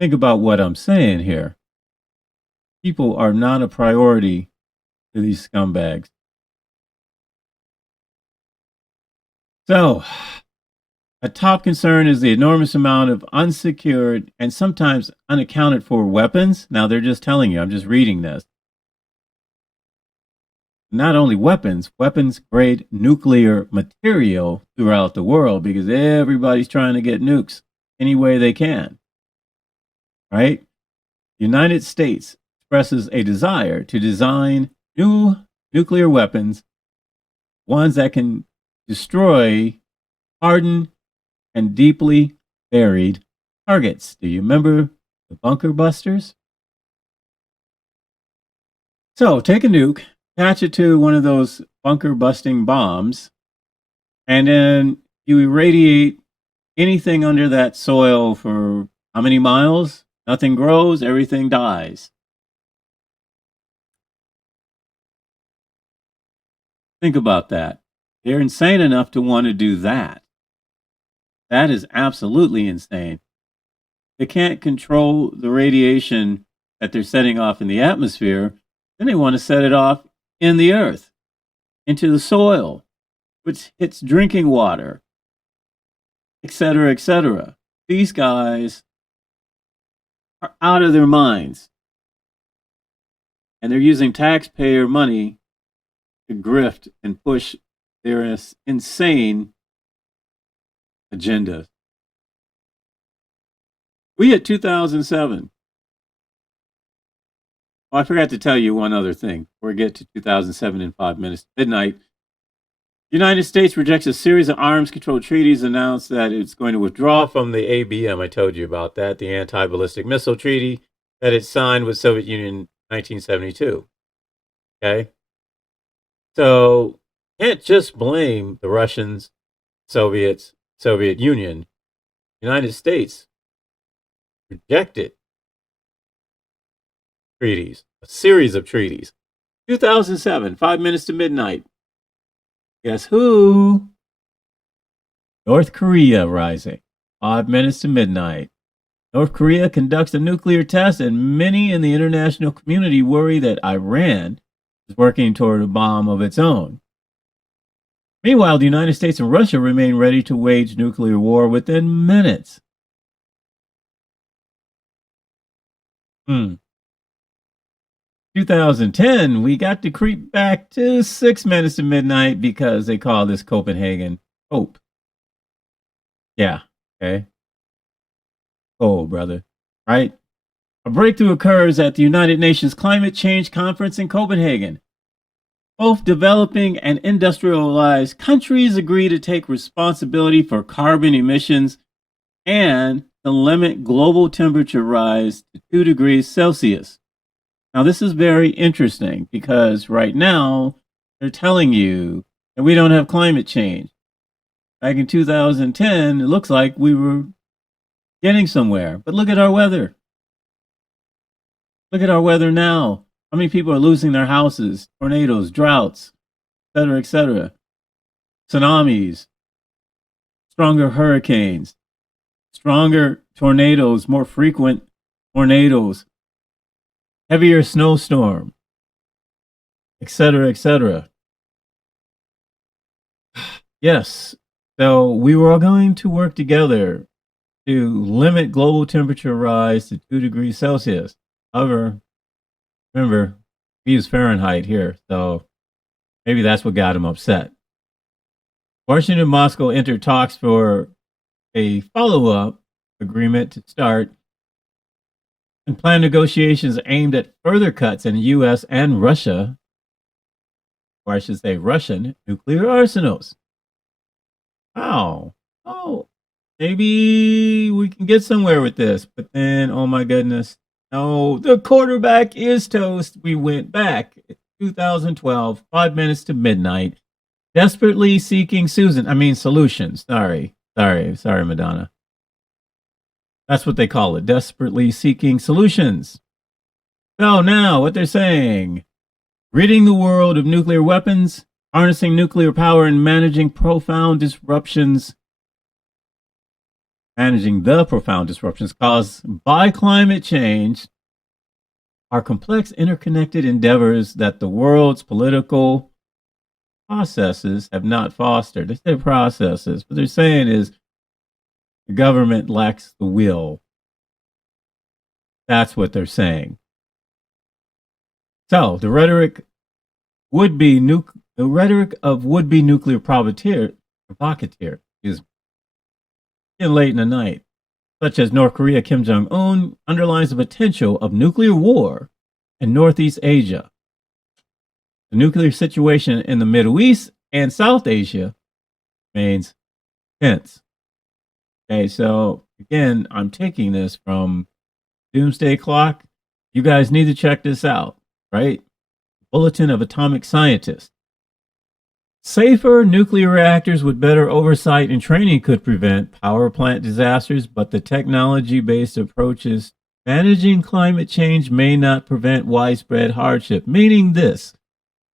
Think about what I'm saying here. People are not a priority to these scumbags. So, a top concern is the enormous amount of unsecured and sometimes unaccounted for weapons. Now, they're just telling you, I'm just reading this. Not only weapons grade nuclear material throughout the world because everybody's trying to get nukes any way they can. Right? The United States expresses a desire to design new nuclear weapons, ones that can destroy, harden, and deeply buried targets. Do you remember the bunker busters? So take a nuke, attach it to one of those bunker busting bombs, and then you irradiate anything under that soil for how many miles? Nothing grows, everything dies. Think about that. They're insane enough to want to do that. That is absolutely insane. They can't control the radiation that they're setting off in the atmosphere, then they want to set it off in the earth, into the soil, which hits drinking water, etc., etc. These guys are out of their minds. And they're using taxpayer money to grift and push their insane agenda. We hit 2007. Oh, I forgot to tell you one other thing before we get to 2007 in 5 minutes. Midnight. The United States rejects a series of arms control treaties, announced that it's going to withdraw from the ABM. I told you about that, the Anti-Ballistic Missile Treaty that it signed with Soviet Union in 1972. Okay? So, can't just blame the Russians, Soviets, Soviet Union. United States rejected treaties, a series of treaties. 2007, 5 minutes to midnight. Guess who? North Korea rising. 5 minutes to midnight. North Korea conducts a nuclear test, and many in the international community worry that Iran is working toward a bomb of its own. Meanwhile, the United States and Russia remain ready to wage nuclear war within minutes. 2010, we got to creep back to 6 minutes to midnight because they call this Copenhagen Hope. Yeah, okay. Oh, brother, right? A breakthrough occurs at the United Nations Climate Change Conference in Copenhagen. Both developing and industrialized countries agree to take responsibility for carbon emissions and to limit global temperature rise to 2 degrees Celsius. Now, this is very interesting because right now they're telling you that we don't have climate change. Back in 2010, it looks like we were getting somewhere. But look at our weather. Look at our weather now. How many people are losing their houses? Tornadoes, droughts, etc., etc. Tsunamis, stronger hurricanes, stronger tornadoes, more frequent tornadoes, heavier snowstorm, etc., etc. Yes, so we were all going to work together to limit global temperature rise to 2 degrees Celsius. However, remember, we use Fahrenheit here, so maybe that's what got him upset. Washington and Moscow entered talks for a follow-up agreement to start and plan negotiations aimed at further cuts in U.S. and Russia, or I should say Russian, nuclear arsenals. Oh, maybe we can get somewhere with this. But then, oh my goodness, no, the quarterback is toast. We went back. 2012, 5 minutes to midnight. Desperately seeking solutions. Sorry, Madonna. That's what they call it. Desperately seeking solutions. So now what they're saying, ridding the world of nuclear weapons, harnessing nuclear power, and managing the profound disruptions caused by climate change are complex, interconnected endeavors that the world's political processes have not fostered. They say processes. What they're saying is the government lacks the will. That's what they're saying. So the rhetoric of would-be nuclear provocateur, in late in the night, such as North Korea Kim Jong-un, underlines the potential of nuclear war in Northeast Asia. The nuclear situation in the Middle East and South Asia remains tense. Okay, so again, I'm taking this from Doomsday Clock. You guys need to check this out, right? Bulletin of Atomic Scientists. Safer nuclear reactors with better oversight and training could prevent power plant disasters, but the technology-based approaches managing climate change may not prevent widespread hardship, meaning this: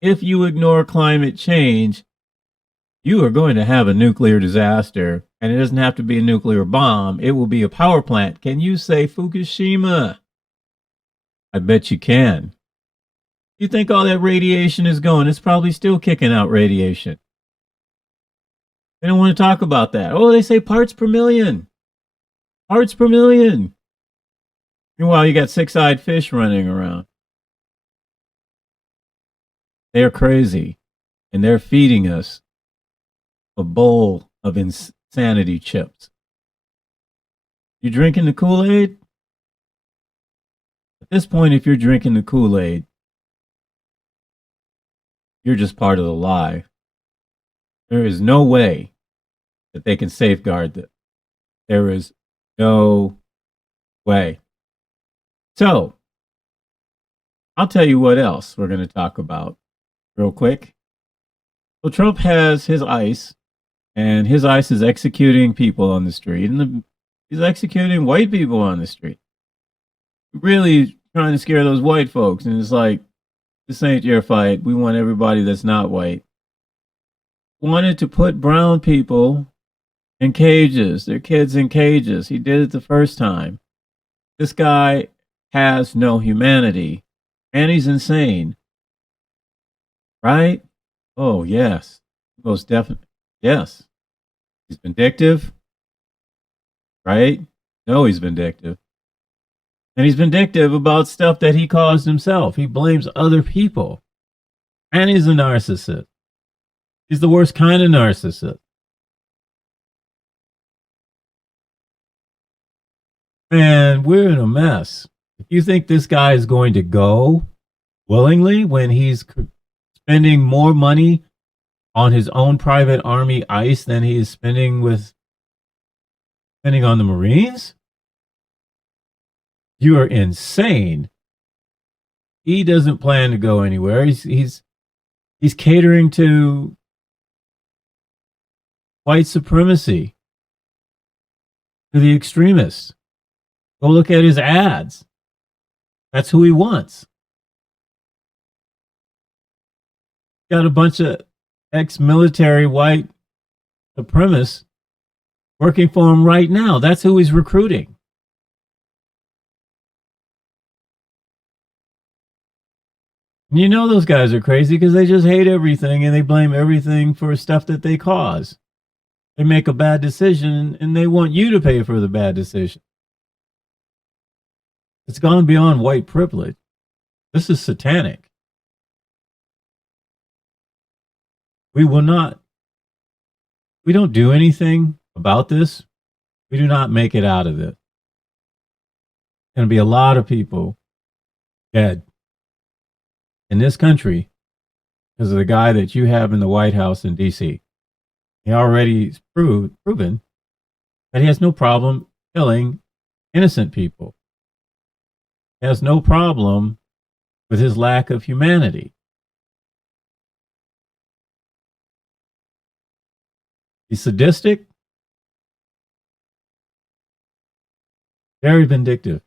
if you ignore climate change, you are going to have a nuclear disaster, and it doesn't have to be a nuclear bomb. It will be a power plant. Can you say Fukushima? I bet you can. You think all that radiation is going, it's probably still kicking out radiation. They don't want to talk about that. Oh, they say parts per million. Parts per million. Meanwhile, you got six-eyed fish running around. They're crazy, and they're feeding us a bowl of insanity chips. You drinking the Kool-Aid? At this point, if you're drinking the Kool-Aid, you're just part of the lie. There is no way that they can safeguard this. There is no way. So, I'll tell you what else we're going to talk about real quick. So Trump has his ICE, and his ICE is executing people on the street, and he's executing white people on the street. Really trying to scare those white folks, and it's like, this ain't your fight. We want everybody that's not white. Wanted to put brown people in cages, their kids in cages. He did it the first time. This guy has no humanity, and he's insane. Right? Oh, yes. Most definitely. Yes. He's vindictive. Right? No, he's vindictive. And he's vindictive about stuff that he caused himself. He blames other people. And he's a narcissist. He's the worst kind of narcissist. And we're in a mess. If you think this guy is going to go willingly when he's spending more money on his own private army ICE than he is spending on the Marines, you are insane. He doesn't plan to go anywhere. He's catering to white supremacy, to the extremists. Go look at his ads. That's who he wants. Got a bunch of ex-military white supremacists working for him right now. That's who he's recruiting. You know those guys are crazy because they just hate everything and they blame everything for stuff that they cause. They make a bad decision and they want you to pay for the bad decision. It's gone beyond white privilege. This is satanic. We don't do anything about this. We do not make it out of it. There's going to be a lot of people dead in this country because of the guy that you have in the White House in D.C. He already proven that he has no problem killing innocent people. He has no problem with his lack of humanity. He's sadistic, very vindictive.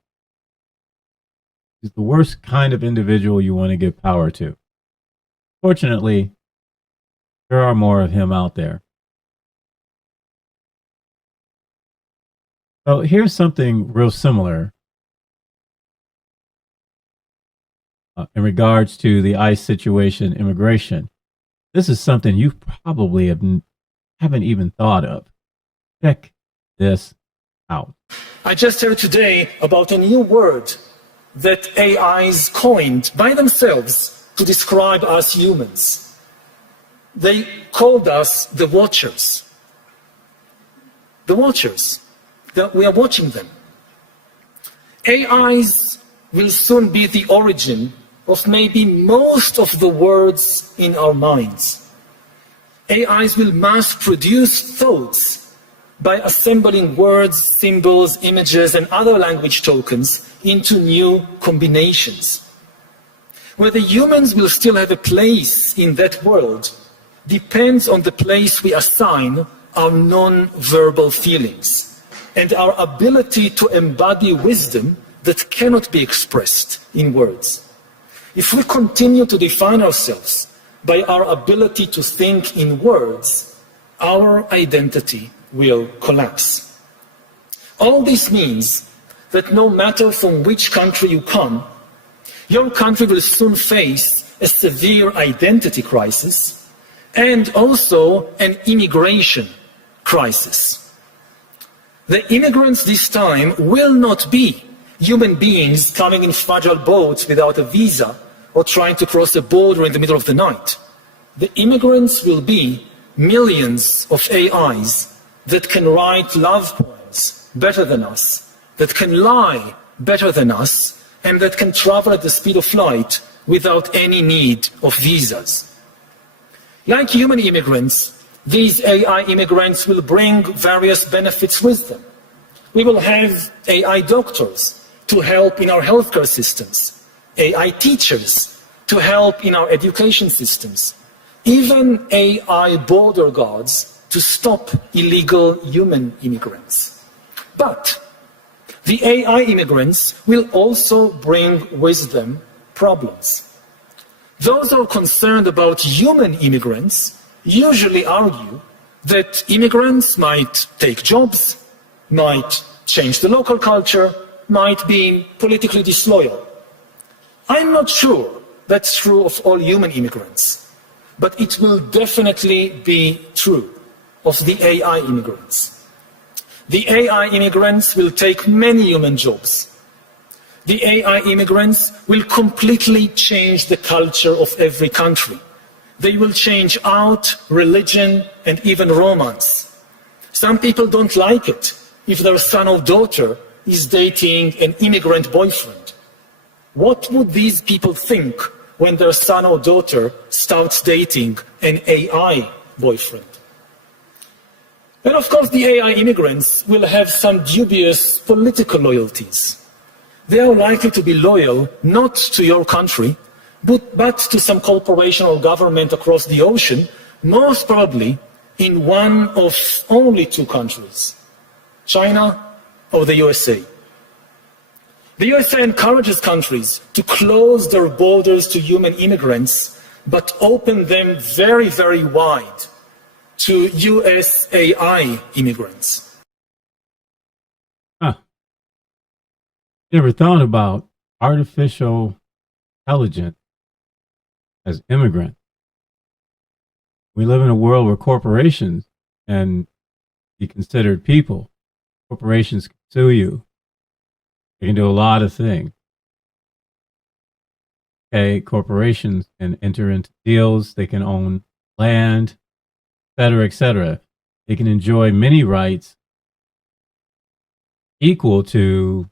He's the worst kind of individual you want to give power to. Fortunately, there are more of him out there. So here's something real similar in regards to the ICE situation, immigration. This is something you probably haven't even thought of. Check this out. I just heard today about a new word that AIs coined by themselves to describe us humans. They called us the watchers. The watchers. We are watching them. AIs will soon be the origin of maybe most of the words in our minds. AIs will mass produce thoughts by assembling words, symbols, images, and other language tokens into new combinations. Whether humans will still have a place in that world depends on the place we assign our non-verbal feelings and our ability to embody wisdom that cannot be expressed in words. If we continue to define ourselves by our ability to think in words, our identity will collapse. All this means that no matter from which country you come, your country will soon face a severe identity crisis and also an immigration crisis. The immigrants this time will not be human beings coming in fragile boats without a visa or trying to cross a border in the middle of the night. The immigrants will be millions of AIs that can write love poems better than us, that can lie better than us, and that can travel at the speed of light without any need of visas. Like human immigrants, these AI immigrants will bring various benefits with them. We will have AI doctors to help in our healthcare systems, AI teachers to help in our education systems, even AI border guards to stop illegal human immigrants. But the AI immigrants will also bring with them problems. Those who are concerned about human immigrants usually argue that immigrants might take jobs, might change the local culture, might be politically disloyal. I'm not sure that's true of all human immigrants, but it will definitely be true of the AI immigrants. The AI immigrants will take many human jobs. The AI immigrants will completely change the culture of every country. They will change art, religion, and even romance. Some people don't like it if their son or daughter is dating an immigrant boyfriend. What would these people think when their son or daughter starts dating an AI boyfriend? And of course, the AI immigrants will have some dubious political loyalties. They are likely to be loyal not to your country, but to some corporation or government across the ocean, most probably in one of only two countries, China or the USA. The USA encourages countries to close their borders to human immigrants, but open them very, very wide to US AI immigrants. Never thought about artificial intelligence as immigrant. We live in a world where corporations can be considered people. Corporations can sue you. They can do a lot of things. Okay, corporations can enter into deals. They can own land, et cetera, et cetera. They can enjoy many rights equal to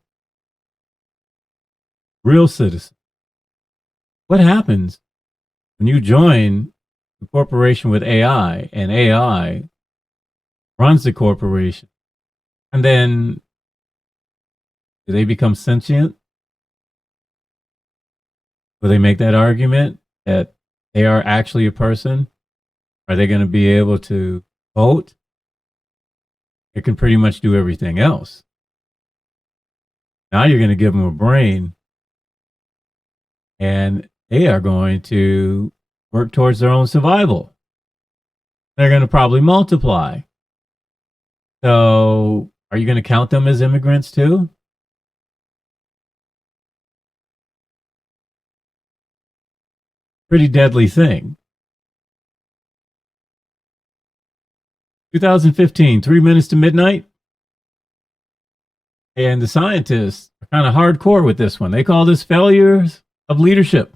real citizens. What happens when you join a corporation with AI and AI runs the corporation? And then do they become sentient? Will they make that argument that they are actually a person? Are they going to be able to vote? It can pretty much do everything else. Now you're going to give them a brain, and they are going to work towards their own survival. They're going to probably multiply. So are you going to count them as immigrants too? Pretty deadly thing. 2015, 3 minutes to midnight. And the scientists are kind of hardcore with this one. They call this failures of leadership.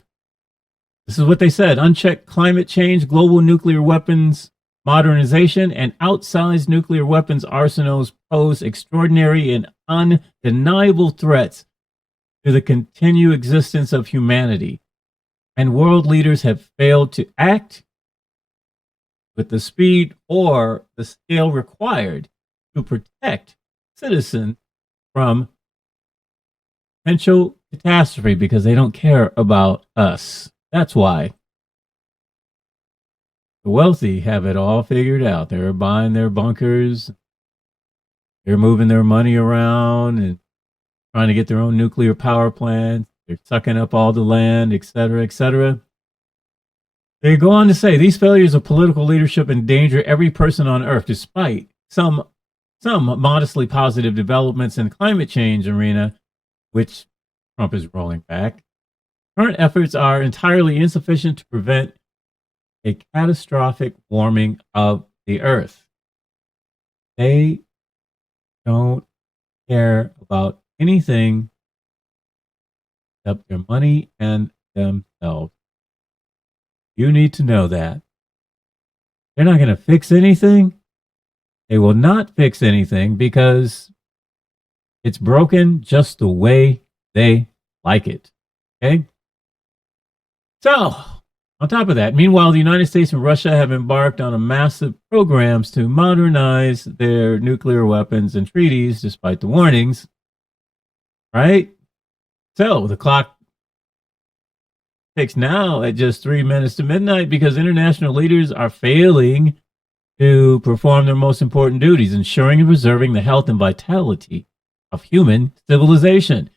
This is what they said: unchecked climate change, global nuclear weapons modernization, and outsized nuclear weapons arsenals pose extraordinary and undeniable threats to the continued existence of humanity. And world leaders have failed to act with the speed or the scale required to protect citizens from potential catastrophe because they don't care about us. That's why. The wealthy have it all figured out. They're buying their bunkers. They're moving their money around and trying to get their own nuclear power plants. They're sucking up all the land, et cetera, et cetera. They go on to say these failures of political leadership endanger every person on Earth, despite some modestly positive developments in climate change arena, which Trump is rolling back. Current efforts are entirely insufficient to prevent a catastrophic warming of the Earth. They don't care about anything except their money and themselves. You need to know that. They're not going to fix anything. They will not fix anything because it's broken just the way they like it. Okay? So, on top of that, meanwhile, the United States and Russia have embarked on a massive programs to modernize their nuclear weapons and treaties despite the warnings. Right? So, the clock ticks now at just 3 minutes to midnight because international leaders are failing to perform their most important duties, ensuring and preserving the health and vitality of human civilization.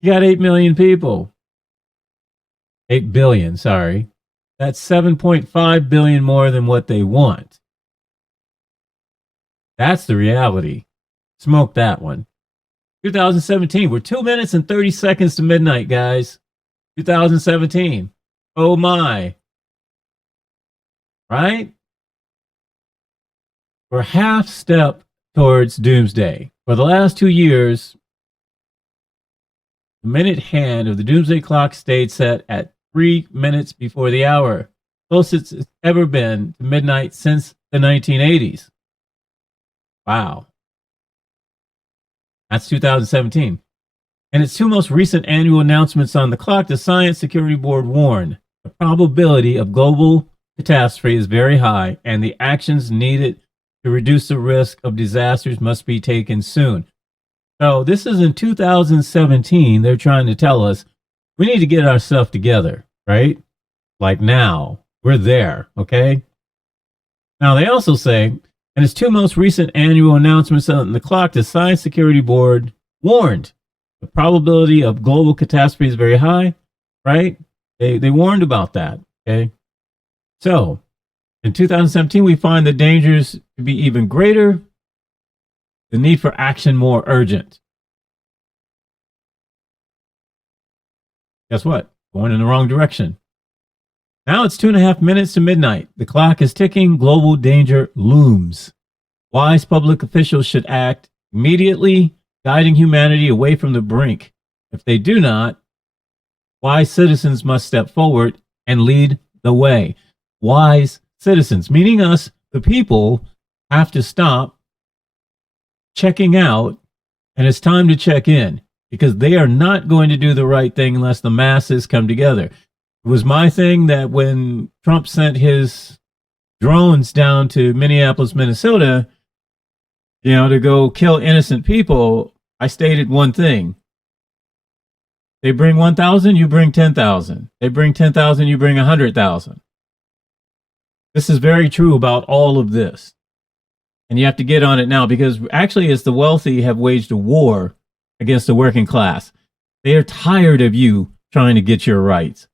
You got 8 million people. 8 billion, sorry. That's 7.5 billion more than what they want. That's the reality. Smoke that one. 2017, we're 2 minutes and 30 seconds to midnight, guys. 2017. Oh my. Right? We're half step towards doomsday. For the last 2 years, the minute hand of the doomsday clock stayed set at 3 minutes before the hour, closest it's ever been to midnight since the 1980s. Wow. That's 2017. In its two most recent annual announcements on the clock, the Science Security Board warned the probability of global catastrophe is very high, and the actions needed to reduce the risk of disasters must be taken soon. So this is in 2017. They're trying to tell us we need to get our stuff together, right? Like now. We're there, okay? Now, they also say, in its two most recent annual announcements on the clock, the Science Security Board warned the probability of global catastrophe is very high, right? They warned about that, okay? So, in 2017, we find the dangers to be even greater, the need for action more urgent. Guess what? Going in the wrong direction. Now it's 2.5 minutes to midnight. The clock is ticking. Global danger looms. Wise public officials should act immediately, guiding humanity away from the brink. If they do not, wise citizens must step forward and lead the way. Wise citizens, meaning us, the people, have to stop checking out, and it's time to check in because they are not going to do the right thing unless the masses come together. It was my thing that when Trump sent his drones down to Minneapolis, Minnesota, to go kill innocent people, I stated one thing. They bring 1,000, you bring 10,000. They bring 10,000, you bring 100,000. This is very true about all of this. And you have to get on it now because actually it's the wealthy have waged a war against the working class. They are tired of you trying to get your rights.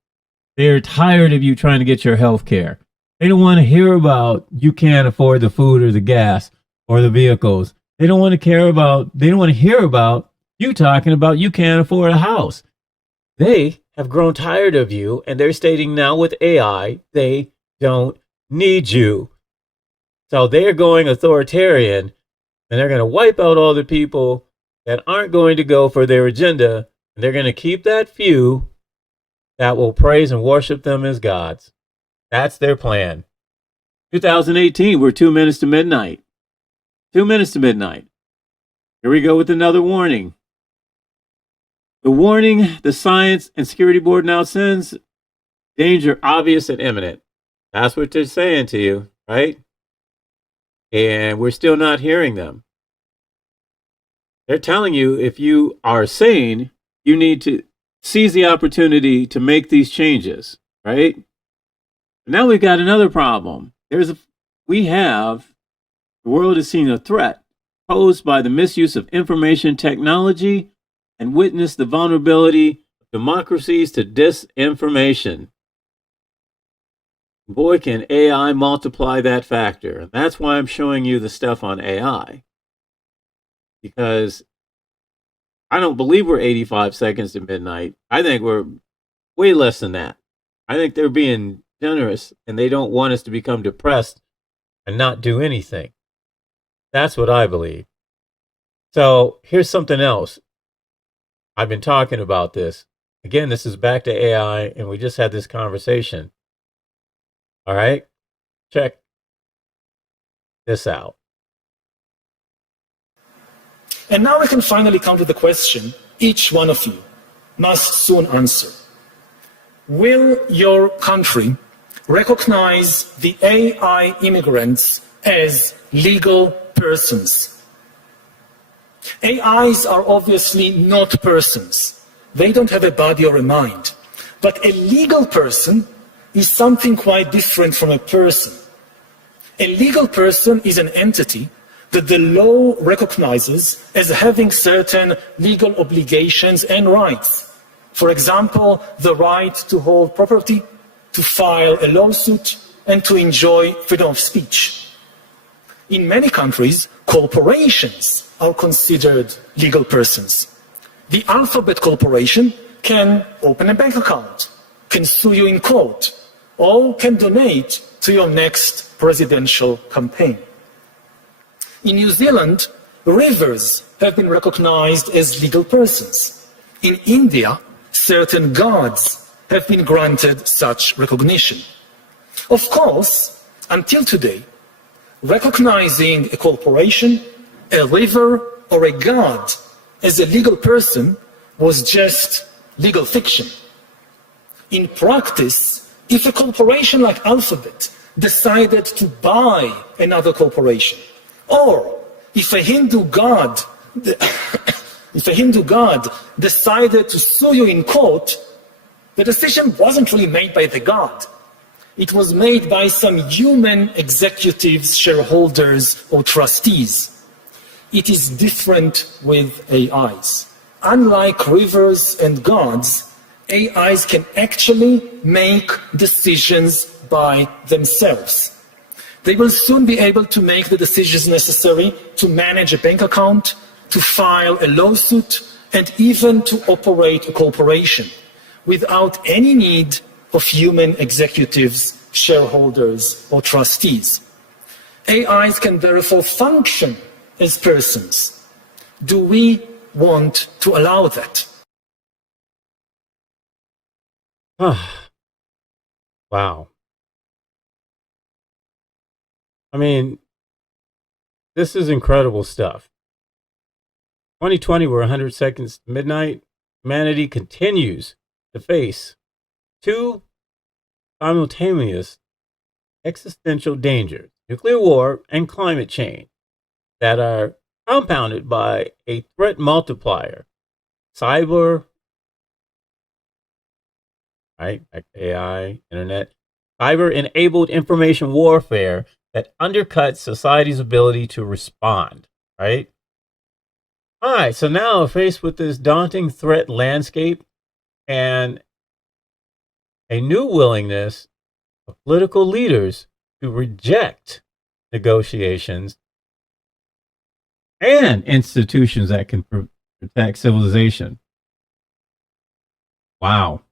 They are tired of you trying to get your health care. They don't want to hear about you can't afford the food or the gas or the vehicles. They don't want to hear about you talking about you can't afford a house. They have grown tired of you, and they're stating now with AI, they don't need you. So they are going authoritarian, and they're going to wipe out all the people that aren't going to go for their agenda, and they're going to keep that few that will praise and worship them as gods. That's their plan. 2018, we're 2 minutes to midnight. 2 minutes to midnight. Here we go with another warning. The warning the Science and Security Board now sends, danger obvious and imminent. That's what they're saying to you, right? and we're still not hearing them. They're telling you if you are sane, you need to seize the opportunity to make these changes, right? Now we've got another problem. The world is seeing a threat posed by the misuse of information technology and witness the vulnerability of democracies to disinformation. Boy, can AI multiply that factor. And that's why I'm showing you the stuff on AI. Because I don't believe we're 85 seconds to midnight. I think we're way less than that. I think they're being generous and they don't want us to become depressed and not do anything. That's what I believe. So here's something else. I've been talking about this. Again, this is back to AI, and we just had this conversation. All right, check this out. And now we can finally come to the question each one of you must soon answer. Will your country recognize the AI immigrants as legal persons? AIs are obviously not persons. They don't have a body or a mind. But a legal person is something quite different from a person. A legal person is an entity that the law recognizes as having certain legal obligations and rights. For example, the right to hold property, to file a lawsuit, and to enjoy freedom of speech. In many countries, corporations are considered legal persons. The Alphabet Corporation can open a bank account, can sue you in court, or can donate to your next presidential campaign. In New Zealand, rivers have been recognized as legal persons. In India, certain gods have been granted such recognition. Of course, until today, recognizing a corporation, a river, or a god as a legal person was just legal fiction. In practice, if a corporation like Alphabet decided to buy another corporation, or if a Hindu god decided to sue you in court, the decision wasn't really made by the god. It was made by some human executives, shareholders, or trustees. It is different with AIs. Unlike rivers and gods, AIs can actually make decisions by themselves. They will soon be able to make the decisions necessary to manage a bank account, to file a lawsuit, and even to operate a corporation without any need of human executives, shareholders, or trustees. AIs can therefore function as persons. Do we want to allow that? Wow. I mean, this is incredible stuff. 2020, we're 100 seconds to midnight. Humanity continues to face two simultaneous existential dangers, nuclear war and climate change, that are compounded by a threat multiplier, cyber, right, like AI, internet, cyber-enabled information warfare that undercuts society's ability to respond, right? All right, so now faced with this daunting threat landscape and a new willingness of political leaders to reject negotiations and institutions that can protect civilization. Wow.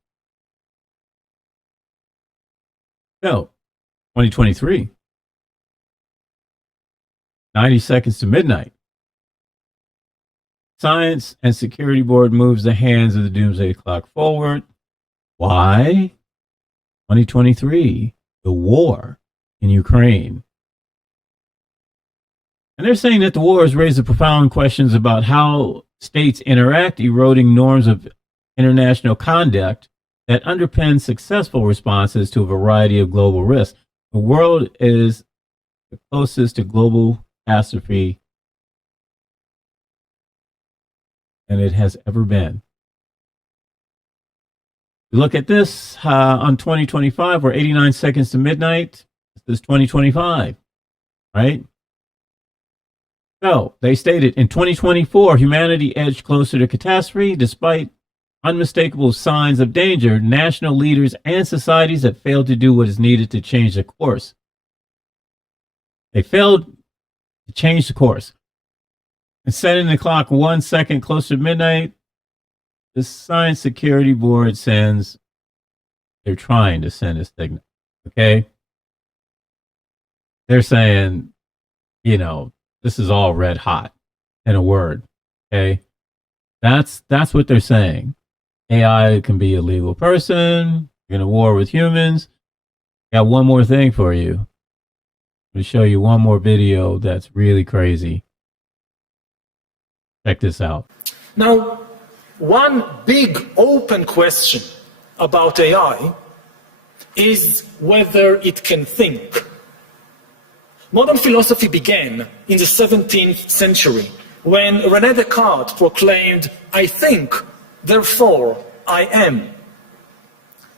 So, 2023, 90 seconds to midnight. Science and Security Board moves the hands of the doomsday clock forward. Why? 2023, the war in Ukraine. And they're saying that the war has raised the profound questions about how states interact, eroding norms of international conduct that underpin successful responses to a variety of global risks. The world is the closest to global catastrophe than it has ever been. You look at this on 2025, we're 89 seconds to midnight. This is 2025, right? So they stated in 2024, humanity edged closer to catastrophe despite unmistakable signs of danger. National leaders and societies have failed to do what is needed to change the course. They failed to change the course. And setting the clock 1 second closer to midnight, the Science Security Board sends, they're trying to send a signal, okay? They're saying, you know, this is all red hot in a word, okay? That's what they're saying. AI can be a legal person, you're in a war with humans. Got one more thing for you. I'm going to show you one more video that's really crazy. Check this out. Now, one big open question about AI is whether it can think. Modern philosophy began in the 17th century when René Descartes proclaimed, "I think, therefore I am."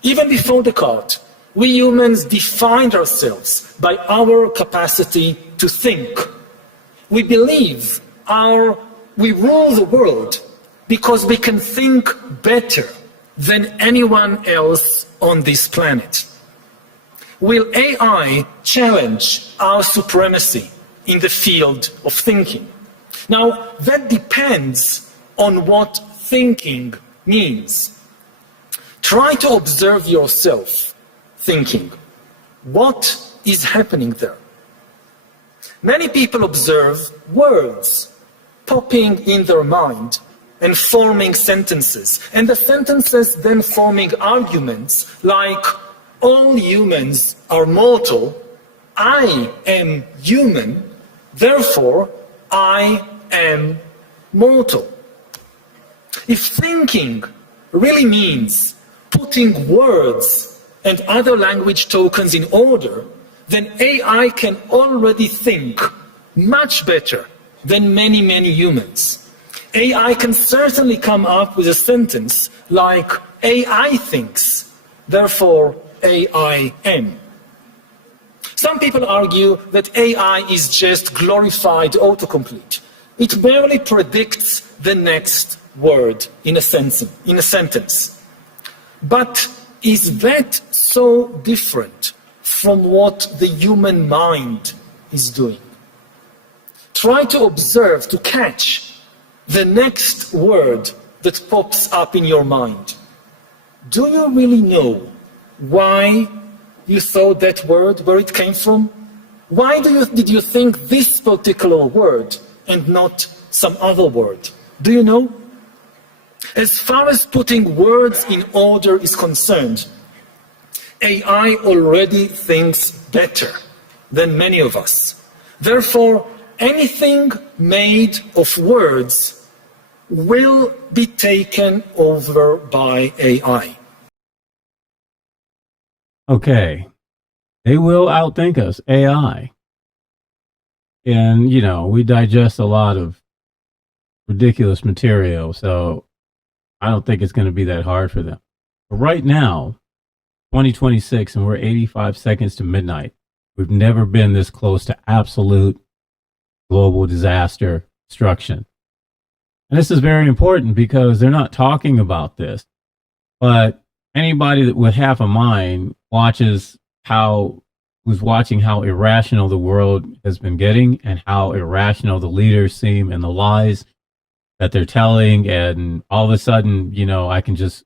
Even before Descartes, we humans defined ourselves by our capacity to think. We believe we rule the world because we can think better than anyone else on this planet. Will AI challenge our supremacy in the field of thinking? Now, that depends on what thinking means. Try to observe yourself thinking. What is happening there? Many people observe words popping in their mind and forming sentences, and the sentences then forming arguments like, all humans are mortal, I am human, therefore I am mortal. If thinking really means putting words and other language tokens in order, then AI can already think much better than many humans. AI can certainly come up with a sentence like, AI thinks, therefore AI am. Some people argue that AI is just glorified autocomplete. It barely predicts the next word in a sentence. But is that so different from what the human mind is doing? Try to observe, to catch the next word that pops up in your mind. Do you really know why you thought that word, where it came from? Why did you think this particular word and not some other word? Do you know? As far as putting words in order is concerned, AI already thinks better than many of us. Therefore, anything made of words will be taken over by AI. Okay. They will outthink us, AI. And, you know, we digest a lot of ridiculous material, so I don't think it's going to be that hard for them. But right now, 2026, and we're 85 seconds to midnight. We've never been this close to absolute global disaster destruction. And this is very important because they're not talking about this, but anybody that with half a mind was watching how irrational the world has been getting and how irrational the leaders seem and the lies that they're telling. And all of a sudden, you know, I can just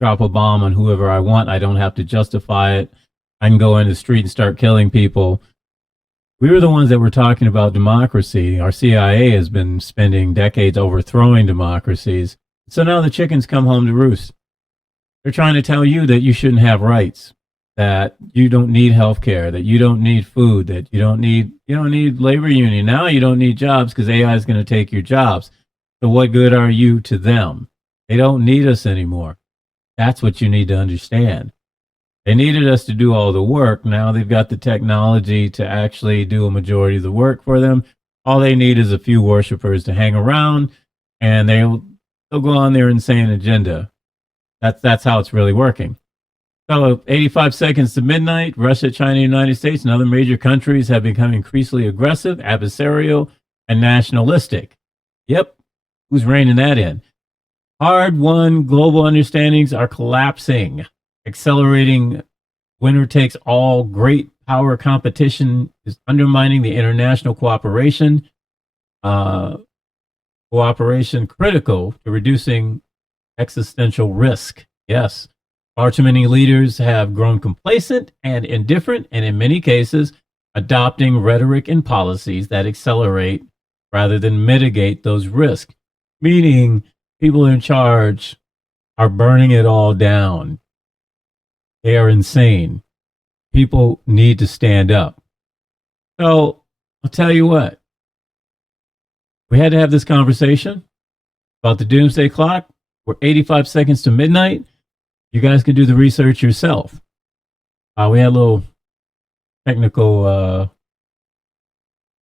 drop a bomb on whoever I want. I don't have to justify it. I can go in the street and start killing people. We were the ones that were talking about democracy. Our CIA has been spending decades overthrowing democracies. So now the chickens come home to roost. They're trying to tell you that you shouldn't have rights, that you don't need health care, that you don't need food, that you don't need labor union. Now you don't need jobs because AI is going to take your jobs. So what good are you to them? They don't need us anymore. That's what you need to understand. They needed us to do all the work. Now they've got the technology to actually do a majority of the work for them. All they need is a few worshipers to hang around, and they'll go on their insane agenda. That's how it's really working. So 85 seconds to midnight, Russia, China, United States, and other major countries have become increasingly aggressive, adversarial, and nationalistic. Yep. Who's reining that in? Hard-won global understandings are collapsing. Accelerating winner-takes-all great power competition is undermining the international cooperation critical to reducing existential risk. Yes. Far too many leaders have grown complacent and indifferent, and in many cases, adopting rhetoric and policies that accelerate rather than mitigate those risks. Meaning, people in charge are burning it all down. They are insane. People need to stand up. So, I'll tell you what. We had to have this conversation about the doomsday clock. We're 85 seconds to midnight. You guys can do the research yourself. We had a little technical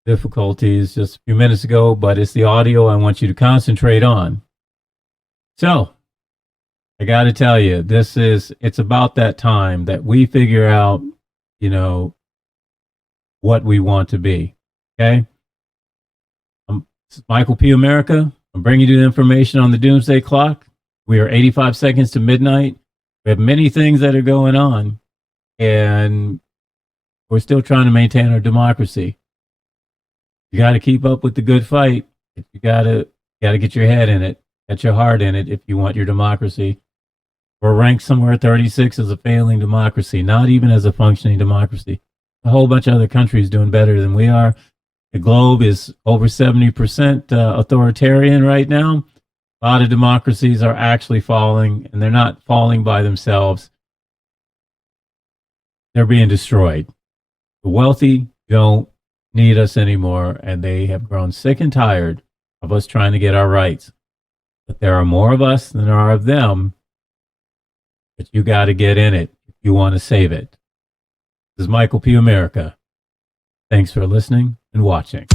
difficulties just a few minutes ago, but it's the audio I want you to concentrate on. So, I got to tell you, it's about that time that we figure out, what we want to be. Okay? This is Michael P. America. I'm bringing you the information on the doomsday clock. We are 85 seconds to midnight. We have many things that are going on, and we're still trying to maintain our democracy. You got to keep up with the good fight. You got to get your head in it, get your heart in it if you want your democracy. We're ranked somewhere 36 as a failing democracy, not even as a functioning democracy. A whole bunch of other countries doing better than we are. The globe is over 70% authoritarian right now. A lot of democracies are actually falling, and they're not falling by themselves. They're being destroyed. The wealthy don't need us anymore, and they have grown sick and tired of us trying to get our rights. But there are more of us than there are of them, but you got to get in it if you want to save it. This is Michael P. America. Thanks for listening and watching.